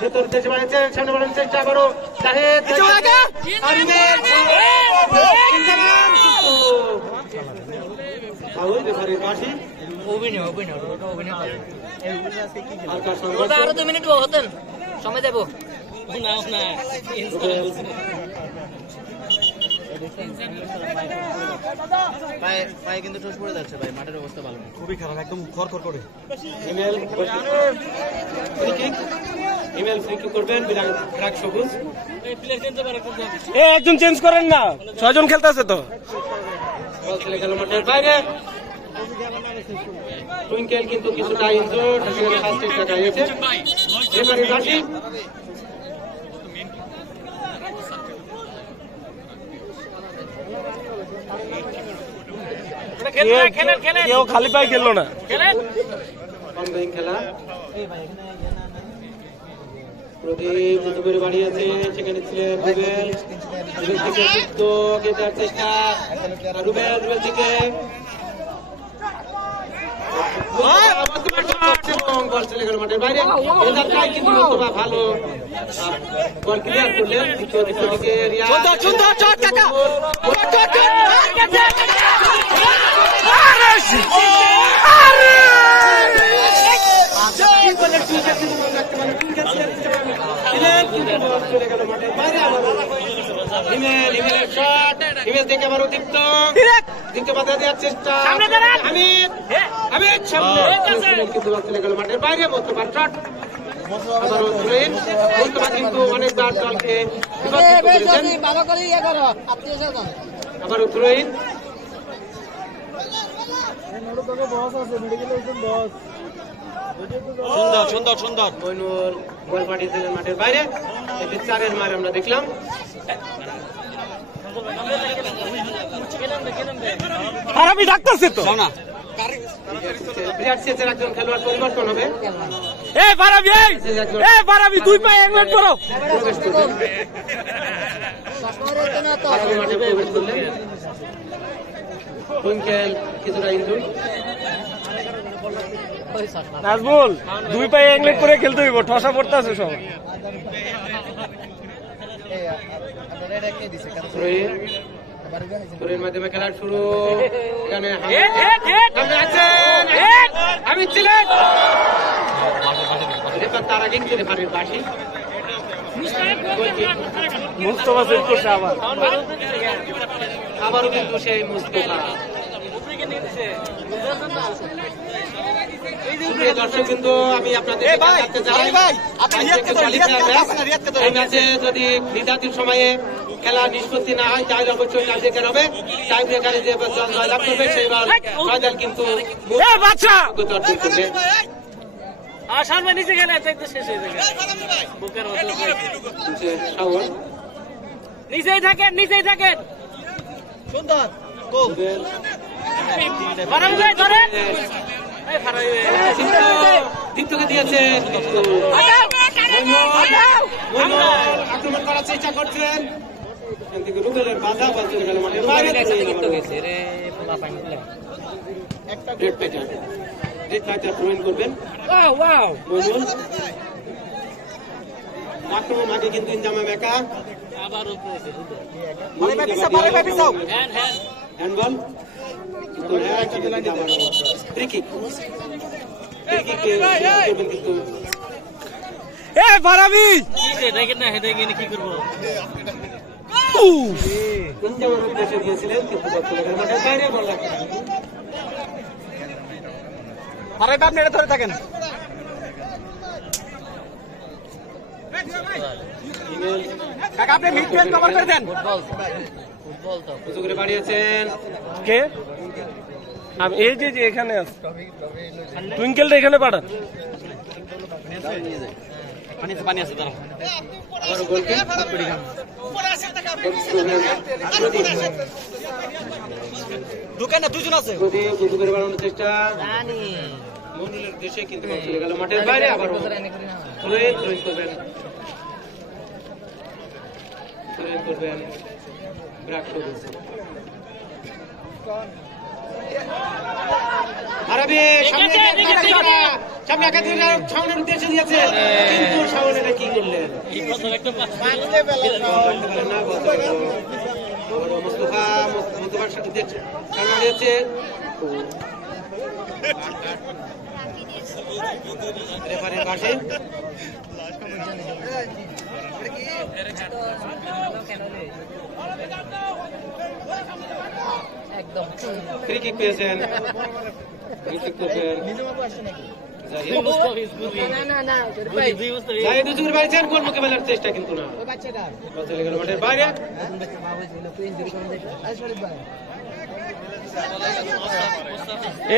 ভেতর দেশে বাড়িয়েছেন, সামনে বাড়ানোর চেষ্টা, আবারও জাহিদ বাসি অভিনয় করে। ওটা আরো 2 মিনিট হতেন, সময় দেবো না। পায়ে কিন্তু ঠোস পড়ে যাচ্ছে ভাই, মাঠের অবস্থা ভালো না, খুবই খারাপ, একদম খড়খড় করে। ইমেল ফ্রি কিক করবেন ব্রাক সবুজ। একজন চেঞ্জ করেন না, 6 জন খেলতেছে তো। বল চলে গেল মাঠের বাইরে। টুইঙ্কেল কিন্তু কিছুটা ইনজোর্ড, সেখানে ফার্স্ট এড দেখা গেছে। এবারে রাশি কেউ খালি পায়ে খেললো না। অনগোয়িং খেলা। প্রদীপ দ্রুত করে বাড়িয়েছে, সেখানে ছিলেন রুবেল। রুবেল থেকে যুক্ত গেটার চেষ্টা, রুবেল থেকে বল চলে গেল মাঠের বাইরে। এদারটাই কিন্তু ভালো বল ক্লিয়ার করলেন। দ্বিতীয় দিকে দ্বিতীয় বাধা দেওয়ার চেষ্টা, মাঠের বাইরে মোস্তফা শট। আবারও থ্রোইন। মোস্তফা কিন্তু অনেকবার দলকে আবারও থ্রোইন। সুন্দর মইনুল বল পাঠিয়েছিলেন মাঠের বাইরে। এতে 4-এর মার আমরা দেখলাম। আমি ডাকতেছি তো না। একজন খেলোয়াড় পরিবর্তন হবে। বারাবি 2 পায়ে ইংল্যান্ড করো। প্রবেশ করবেন, মাঠে প্রবেশ করলেন। টুইঙ্কেল কিছুটা ইনজুর্ড। নাজমুল 2 পায়ে ইংল্যান্ড করে খেলতে হইব, ঠসা পড়তেছে সব। মাধ্যমে খেলা শুরু। আমি ছিলেন তার আগে কিন্তু রেফারির বাসি মুস্তফা সেট করছে আবারও কিন্তু সেই মুস্তফা। দর্শক কিন্তু আমি আপনাদের যদি নির্ধারিত সময়ে খেলা নিষ্পত্তি না হয় তাহলে অবশ্যই টাই ব্রেকার হবে। টাই ব্রেকারে যে জয়লাভ করবে সেই দল কিন্তু অর্জন করবে। নিচে খেলে নিচেই থাকেন সুন্দর দীপ্তকে দিয়েছে, আক্রমণ করার চেষ্টা করছেন। রুবেলের বাধা বলতে গেল মাঠের বাইরে। করবেন আক্রমণ আগে কিন্তু ইনজামা মেকা হ্যান্ডবল কি করবো দিয়েছিলেন কিন্তু বাইরে বল আপনি এটা ধরে থাকেন। আপনি মিডফিল্ড কভার করে দেন। ফুটবল করে বাড়িয়েছেন কে? এই যে এখানে আছে টুইঙ্কেলটা, এখানে পাঠান। পানি আছে দাঁড়াও। দোকানে 2 জন আছে। করে বাড়ানোর চেষ্টা মন্দিরের দেশে কিন্তু চলে গেল মাঠের বাইরে। আবার করবেন ব্রাক সবুজ। সামনে সামনের উদ্দেশ্যে দিয়েছে কিন্তু সামনে কি করলেন? মুস্তফার সাথে রেফারির পাশে একদম ফ্রি কিক পেয়েছেন গোল মুখে ফেলার চেষ্টা কিন্তু না চলে গেল মাঠের বাইরে।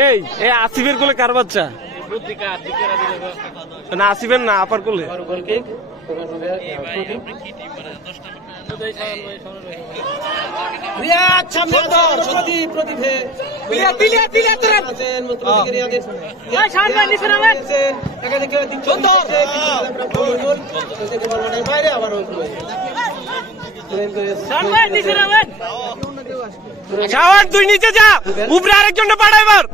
এই আসিফের কোলে কার বাচ্চা না আসিফের না আপার কোলে গোল কিক প্রতিভে বাইরে আবার শাওয়ার তুই নিচে যা উপরে আরেকজন পাঠা এবার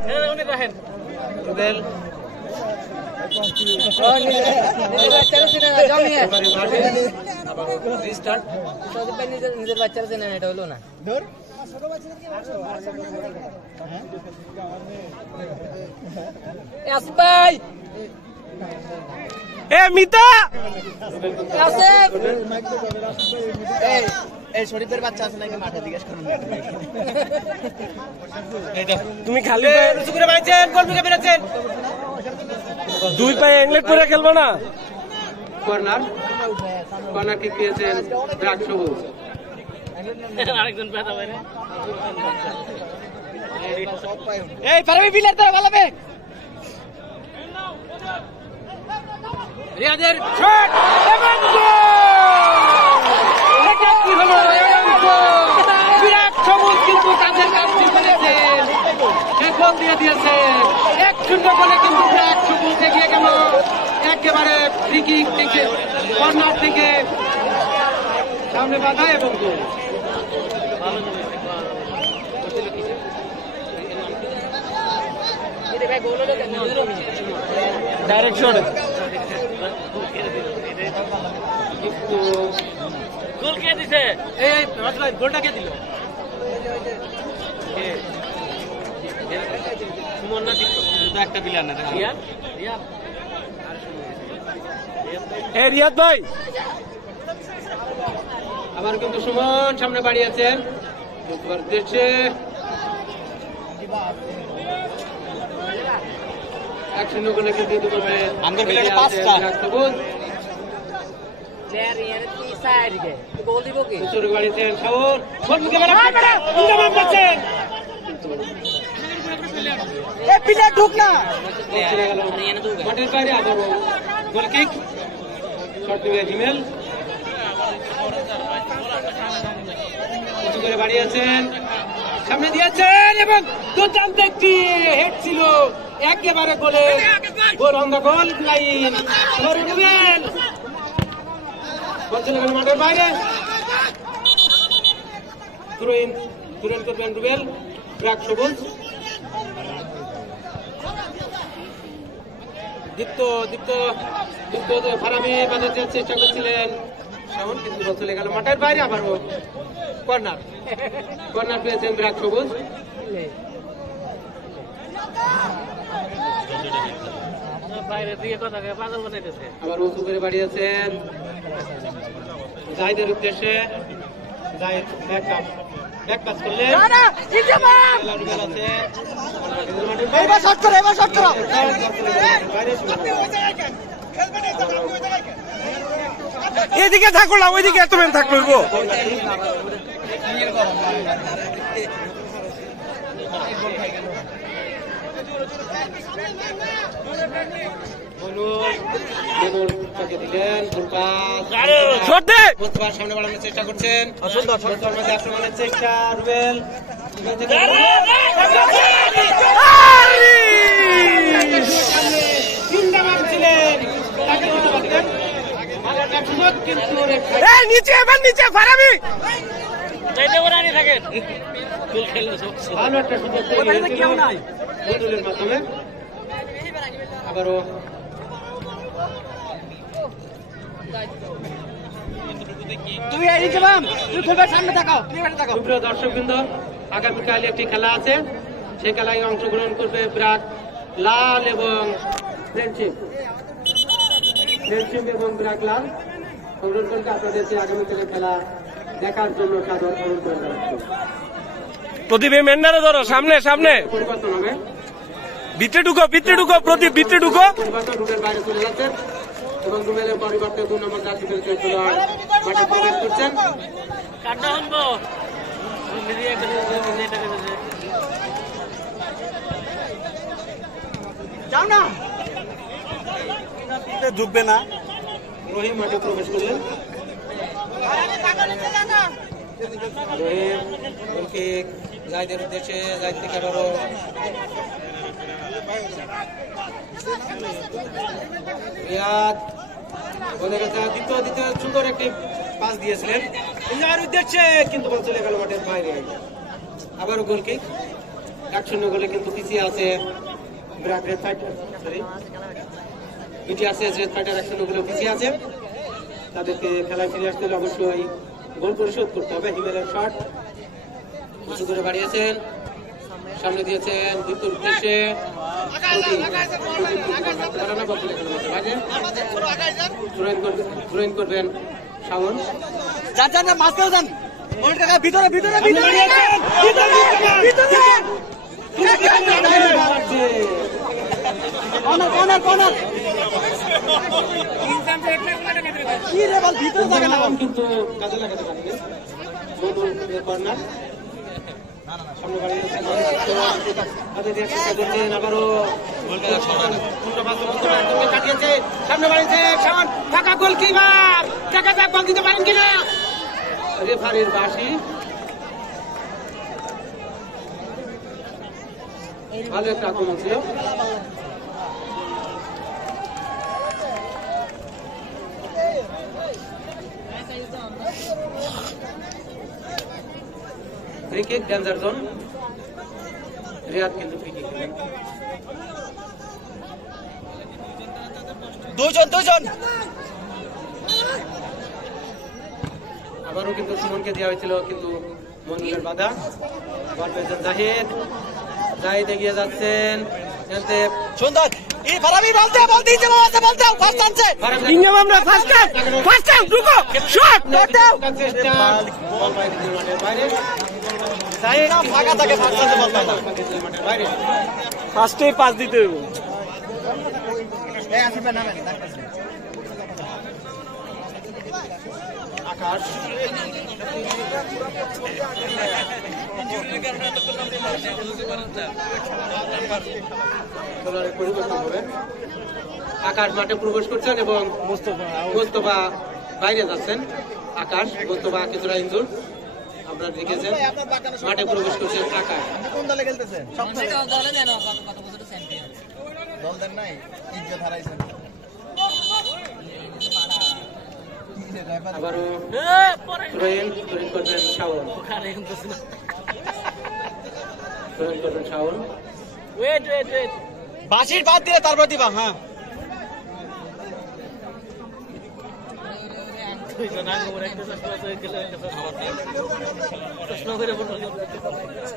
নিজের বাচ্চারা চেনেন এটা হলো না ভাই এ মিতা এই শরীফের বাচ্চা আছে নাকি মাঠে জিজ্ঞেস করুন তুমি খালি বেড়েছেন দুই পায়ে এংলেট করে খেলবো না কর্নার কর্নার কিক পেয়েছেন বিরাট সবুজ আরেকজন ব্যথা বাইরে এই পারবি বিলের ধরে ভালোবে রিয়াদের শট এবং গোল! এটা কি হলো? বিরাট সবুজ কিন্তু তাদের কাজটি করেছেন, গোল দিয়ে দিয়েছে 1-0 গোলে কিন্তু বিরাট সবুজ এগিয়ে গেল একেবারে ফ্রি কিক থেকে কর্নার থেকে সামনে বাধা এবং গোল। ডাইরেক্ট শট গোল কে দিছে এই রাজভাই গোলটা কে দিল? সুমন না দিল তো একটা প্লেয়ার না রিয়াদ রিয়াদ এ রিয়াদ ভাই আবার কিন্তু সুমন সামনে বাড়িয়েছেন দেশে 1-0 গোলে কিন্তু ইতিমধ্যে আমাদের প্লেয়ারে 5টা রিয়াদ কি সাইড গে গোল দিব কি চুরি বাড়িয়েছেন শাওন গোল মুখে মেরে উন্নমান করছেন এই প্লেয়ার ঢুক না চলে গেল মাঠের বাইরে আবার গোল কিক শট দিয়ে জিমেল উঁচু করে বাড়িয়েছেন সামনে দিয়েছেন এবং দুর্দান্ত একটি হেড ছিল একেবারে গোলে goal on the goal line Rubel ball চলে গেল মাঠের বাইরে তুরুন করবেন রুবেল ব্রাক সবুজ দীপ্ত ফারামি বাজাতে চেষ্টা করছিলেন শাওন কিন্তু বল চলে গেল মাঠের বাইরে আবার কর্নার পেয়েছেন ব্রাক সবুজ বাইরে দিয়ে কথা পাগল বানাইতেছে আবার উঁচু করে বাড়িয়েছেন জাহিদের উদ্দেশ্যে জাহিদ ব্যাক পাস করলেন রুবেল আছে এবার শট করো এদিকে থাকো না ওইদিকে এত মেন থাকলো গো সামনে বাড়ানোর চেষ্টা করছেন আক্রমণের চেষ্টা রুবেল তিনটা মান ছিলেন নিচে এবার নিচে ফারামি ভালো একটা সুযোগ কেউ নাই মাধ্যমে আবারও তুমি এইদিকে বাম তুমি ফুলবার সামনে থাকাও সুপ্রিয় দর্শকবৃন্দ আগামীকাল একটি খেলা আছে সেই খেলায় অংশগ্রহণ করবে ব্রাক লাল এবং ফ্রেন্ডশিপ এবং ব্ল্যাক লাল অনুরোধ করতে আপনাদেরকে আগামীকালে খেলা দেখার জন্য সাদর অনুরোধ করে যাচ্ছি। প্রদীপ এই মেন্ডারে ধরো, সামনে সামনে পরিবর্তন হবে, ভিতরে ঢুকো প্রদীপ, ভিতরে ঢুকো। পরিবর্তন রুমের বাইরে চলে যাচ্ছেন এবং রুমের পরিবর্তে 2 নম্বর জার্সি পরিচয় খেলোয়াড় মাঠে প্রবেশ করছেন। যাও না, ঢুকবে না। রহিম মাঠে প্রবেশ করলেন। রহিম বলকে জাহিদের উদ্দেশ্যে, জাহিদ থেকে আবারও রিয়াদ বলে গেছে, দ্বিতীয় সুন্দর একটি পাস দিয়েছিলেন ইন্দ্রার উদ্দেশ্যে, কিন্তু বল চলে গেল মাঠের বাইরে। আবারও গোল কিক, 1-0 গোলে কিন্তু পিছিয়ে আছে রেড ফাইটার, রেড ফাইটার 1-0 গোলে পিছিয়ে আছে। তাদেরকে খেলায় ফিরে আসতে হলে অবশ্যই গোল পরিশোধ করতে হবে। হিমেলের শট উঁচু করে বাড়িয়েছেন, সামনে দিয়েছেন দ্বিতীয় উদ্দেশ্যে, করবেন শাওন, যান মাঝখানে যান, ভিতরে কিন্তু কাজে লাগাতে পারেনি। কর্নার সামনে বাড়িয়েছেন, আবারও কাটিয়েছে, সামনে বাড়িয়েছে শাওন, ফাঁকা গোলকিপার, দেখা যাক বল দিতে পারেন কিনা। রেফারির বাঁশি, ভালো একটা আক্রমণ ছিল। Free kick, danger zone, Riyad কিন্তু ফ্রি কিক দিলেন। দুজন আবারও কিন্তু সুমনকে দেওয়া হয়েছিল, কিন্তু মঞ্জুরের বাধা। বল পেয়েছেন জাহিদ এগিয়ে যাচ্ছেন, সুন্দর বল দিয়েছে, ফার্স্ট আনছে, ফার্স্ট ঢুকো, শট দাও, ফাঁকা থাকে, ফার্স্টে পাস দিতে হইব। আকাশ পরিবর্তন হবে, আকাশ মাঠে প্রবেশ করছেন এবং মোস্তফা বাইরে যাচ্ছেন। আকাশ, মোস্তফা কিছুটা ইনজুর, আপনারা দেখেছেন। মাঠে প্রবেশ করছেন আকাশ। কোন দলে খেলতেছেন? দল দেন নাই, ইজ্জত হারাইছেন। আবারও রহিম করবেন শাওন, করবেন শাওন, বাঁশির বাদ দিলে তারপর দিবা। হ্যাঁ,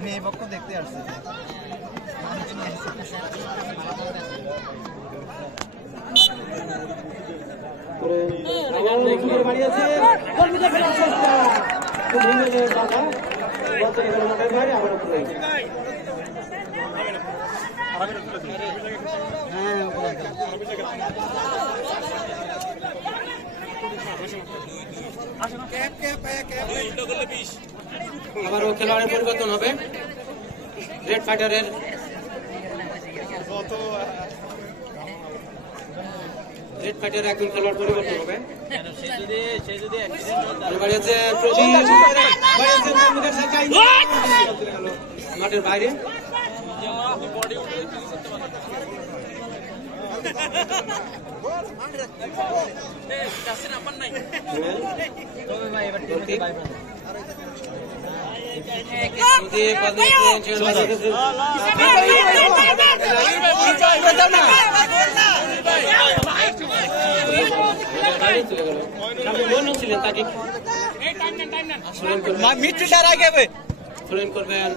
মেয়ে পক্ষ দেখতে আসছে। আবারও খেলোয়াড়ের পরিবর্তন হবে, রেড ফাইটারের একজন খেলোয়াড় পরিবর্তন হবে। মাঠের বাইরে ছিলেন তাকে মিডফিল্ডার আগে করবেন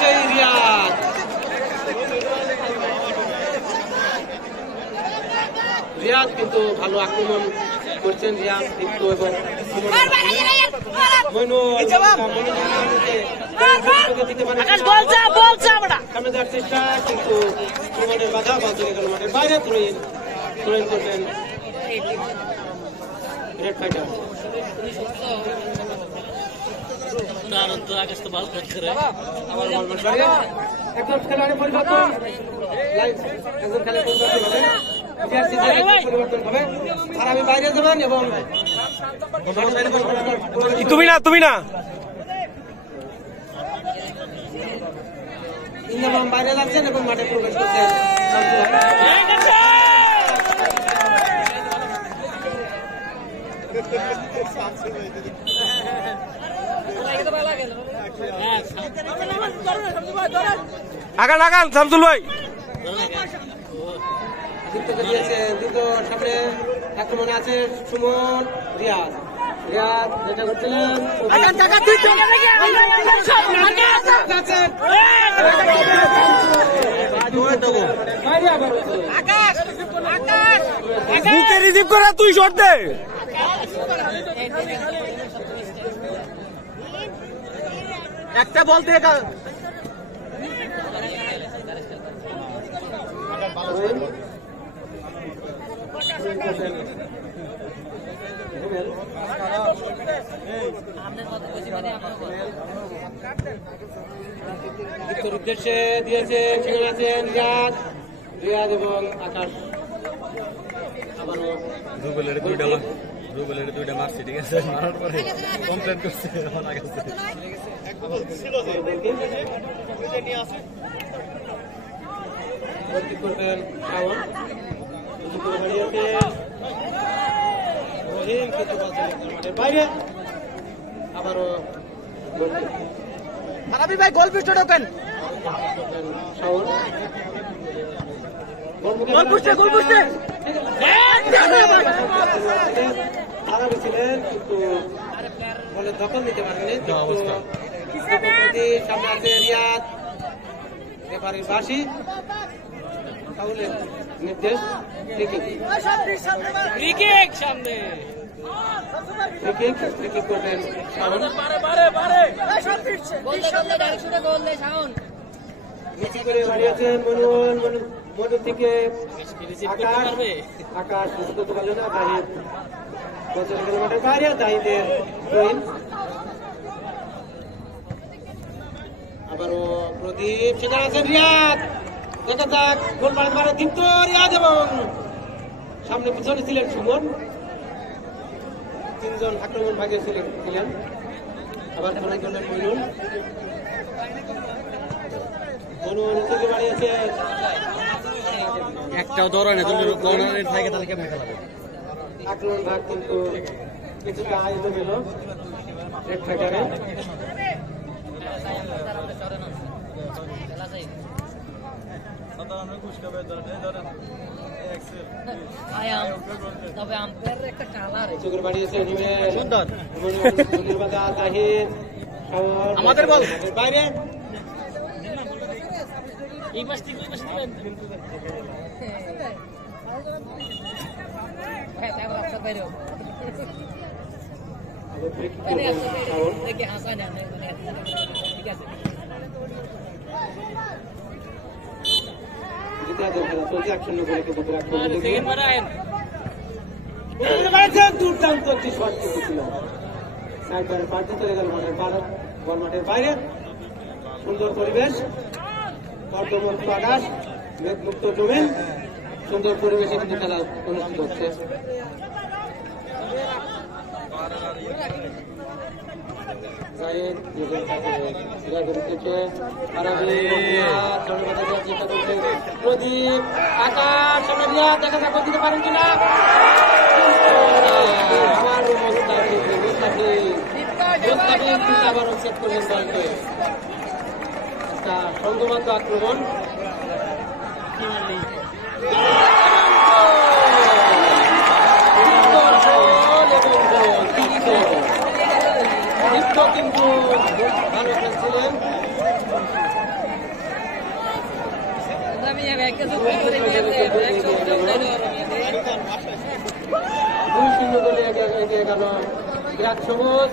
সেই রিয়াদ রিয়াদ কিন্তু ভালো আক্রমণ করছেন রিয়াদ কিন্তু এবং সামনে দেওয়ার চেষ্টা কিন্তু সুমনের বাধা বল চলে গেল মাঠের বাইরে থ্রোইন করলেন রেড ফাইটার একজন খেলোয়াড়ের পরিবর্তন একজন খেলোয়াড় পরিবর্তন হবে আর আমি বাইরে যাবেন এবং তুমি না ইন্দ্রবাম বাইরে যাচ্ছেন এবং মাঠে প্রবেশ করছেন আগান শামসুল ভাই দ্বিতীয় সামনে আক্রমণে আছে সুমন রিয়াদ যেটা করছিলেন বুকে রিসিভ করা তুই শট দে একটা বলতে উদ্দেশ্যে দিয়েছে সেখানে আছেন রিয়াদ এবং আকাশ আবারও দুইটা মারছি ঠিক আছে মারার পরে কমপ্লেন করছে করবেন বাইরে আবারও আরবি ভাই গোল পিস্টে ঢোকেন গোল পুষতে আরবি ছিলেন কিন্তু বলে দখল নিতে পারেনি সামনে আছে রিয়াদ রেফারির বাঁশি নির্দেশ করবেন মনু থেকে আকাশ করতে পারলো না বাইরে দাহিদের আবারও প্রদীপ সেখানে আছেন রিয়াদ দেখা যাক গোল মারতে পারে দীপ্ত রিয়াদ এবং সামনে পিছনে ছিলেন সুমন তিনজন আক্রমণ ভাগে ছিলেন আবার মনে করলেন মনুন থেকে বাড়িয়েছে একটাও দৌড়ায় না থাকে তাহলে কেমন খেলাবে আক্রমণ ভাগ কিন্তু কিছুটা আয়োজন এলো রেড ফাইটারে তবে আম্পায়ারের একটা কালার বাড়িয়েছে সুন্দর আমাদের বল বাইরে এই পাশ থেকে দেখে হাসা না ঠিক আছে দুর্দান্ত একটি শট কিন্তু ছিল সাইডবারের পার্টি চলে গেল মাঠের বাইরে সুন্দর পরিবেশ কর্দমুক্ত আকাশ মেঘমুক্ত জমিন সুন্দর পরিবেশে কিন্তু খেলা অনুষ্ঠিত হচ্ছে প্রদীপ আকাশ দেখা যাক দিতে পারেন কিনা আবার সেট করলেন দলকে একটা সংঘবদ্ধ আক্রমণ কিন্তু ভালো খেলছিলেন। দুই শূন্য গোলে এগিয়ে গেল ব্র্যাক সবুজ।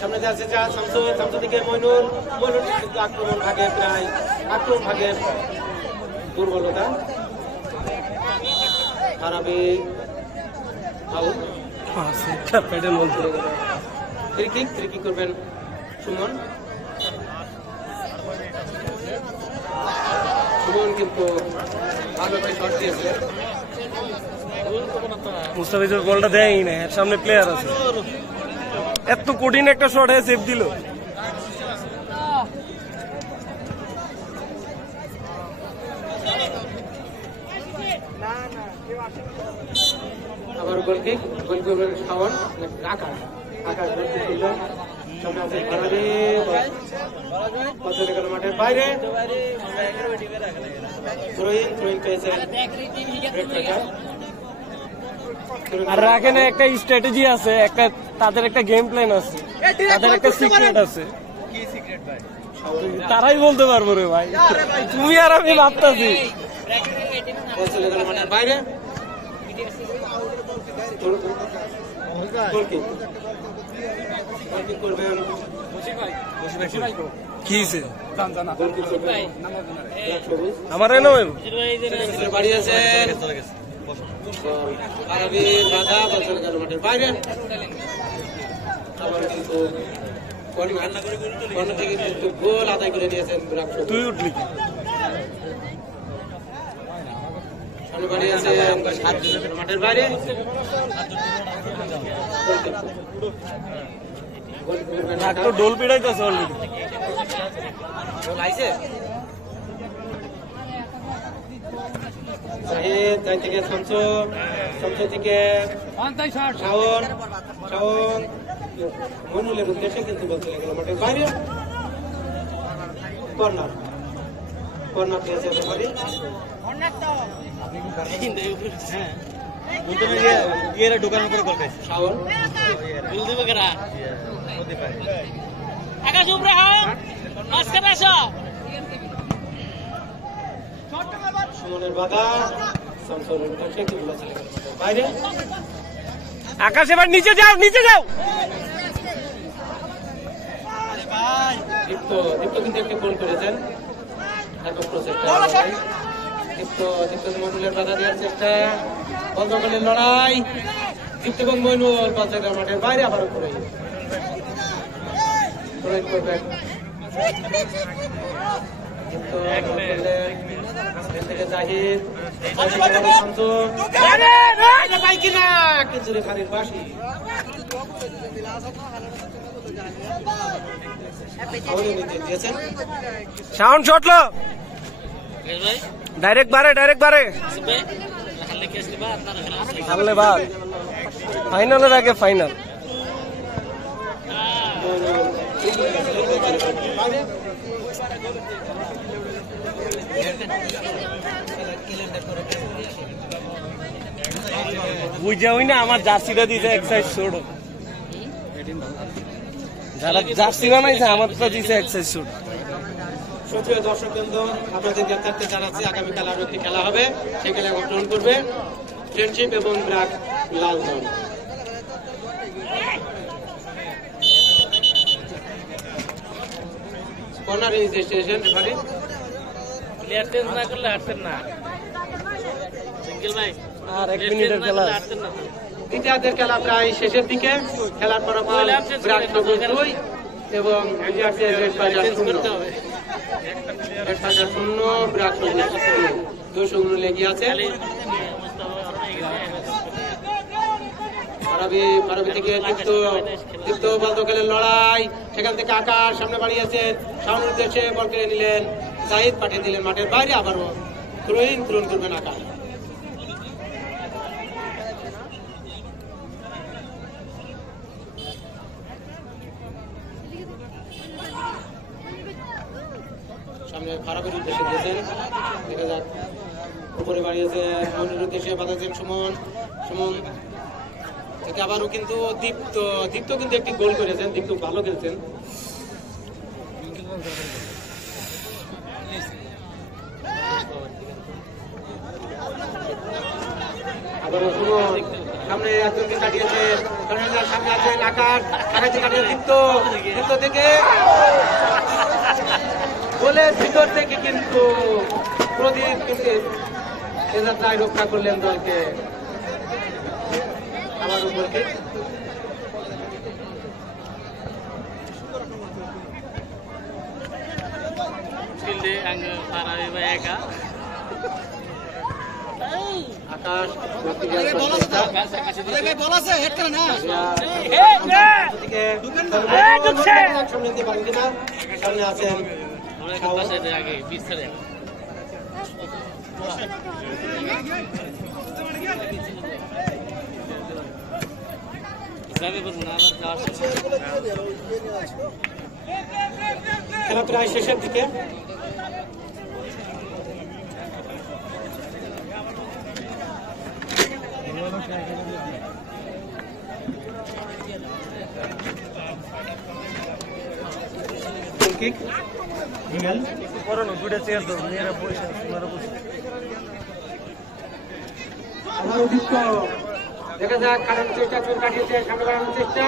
সামনে যাচ্ছে যা শামসু দিকে মইনুল কিন্তু আক্রমণ ভাগে প্রায় আক্রমণ ভাগে দুর্বলতা। আরবি আউট প্যাডেল বলতে ফ্রি কিক করবেন সুমন কিন্তু ভালো একটা শট দিয়েছে। মুস্তাফিজুর বলটা দেয়ই না, সামনে প্লেয়ার আছে, এত কঠিন একটা শট হয়ে সেভ দিল। আবার গোলকিক শাওন আকাশ গোলকিক করলেন। সামনে আছে মাঠের বাইরে থ্রোইং পেয়েছেন। আর রাখেন একটা স্ট্র্যাটেজি আছে, একটা তাদের একটা গেম প্ল্যান আছে, তাদের একটা সিক্রেট আছে, তারাই বলতে পারবো রে ভাই, তুমি আর আমি ভাবতাছি। মাঠের বাইরে আমার বাড়িয়েছেন আরবির বাধা মাঠের বাইরে। আবার কিন্তু গোল আদায় করে দিয়েছেন। তুই উঠলি মাঠের বাইরে ডোল পিড়াইতেছে অলরেডি। থেকে শামসু থেকে শাওন মনুলের উদ্দেশ্যে কিন্তু বলতে লাগলো মাঠের বাইরে। কর্নার দিয়েছে ঢোকানোর পরে গল্প শাওন সুমনের বাধা শামসুর উদ্দেশ্যে কিন্তু বলতে লাগলো বাইরে। আকাশ এবার নিচে যাও। দীপ্ত কিন্তু একটা গোল করেছেন। দীপ্ত মইনুলের বাধা দেওয়ার চেষ্টা, বন্ধকালের লড়াই, দীপ্ত এবং মইনুল মাঠের বাইরে আবার উপরে করবেন। জাহিদ কিন্তু রেফারির বাঁশি দিয়েছেন। সাউন্ড শটলো ডাইরেক্ট বারে হারলে বাদ, ফাইনালের আগে ফাইনাল। বুঝা হই না আমার জার্সিটা দিতে এক সাইজ ছোট, যারা জার্সি বানাইছে আমার তো দিছে এক সাইজ ছোট। সুপ্রিয় দর্শকবৃন্দ, আপনাদের জ্ঞাতার্থে জানাচ্ছি আগামীকাল আরো একটি খেলা হবে, সেই খেলায় অংশগ্রহণ করবে ফ্রেন্ডশিপ এবং ব্র্যাক লাল দল। Corner registration referee player change না করলে হারতেন না। সিঙ্গেল ভাই আর 1 মিনিটের খেলা, হারতেন না। দ্বিতীয়ার্ধের খেলা প্রায় শেষের দিকে। খেলার ফলাফল ব্র্যাক সবুজ 2, এবং রেড বাজার 0 ব্রাক 2 লেগে আছে। ফারাবি থেকে দীপ্ত বল দখলের লড়াই, সেখান থেকে আকাশ সামনে বাড়িয়েছেন, সামনের উদ্দেশ্যে বল কেড়ে নিলেন, জাহিদ পাঠিয়ে দিলেন মাঠের বাইরে, আবারও থ্রোইন করবেন আকাশ। সামনে ফারাবের উদ্দেশ্যে দিয়েছেন, দেখা যাক উপরে বাড়িয়েছে মনির উদ্দেশ্যে বাঁধাচ্ছেন সুমন থেকে আবারও কিন্তু দীপ্ত কিন্তু একটি গোল করেছেন, দীপ্ত ভালো খেলছেন। আবারও সুমন সামনে একজনকে কাটিয়েছে, সামনে আছেন আকাশ, কাটিয়ে দীপ্ত থেকে গোলের ভিতর থেকে কিন্তু প্রদীপ কিন্তু এযাত্রায় রক্ষা করলেন দলকে। আবার উপরকে আকাশ সামনে আছেন খেলা প্রায় শেষের দিকে। দেখা যাক কাটানোর চেষ্টা, চোর কাটিয়েছে, সামনে বাড়ানোর চেষ্টা।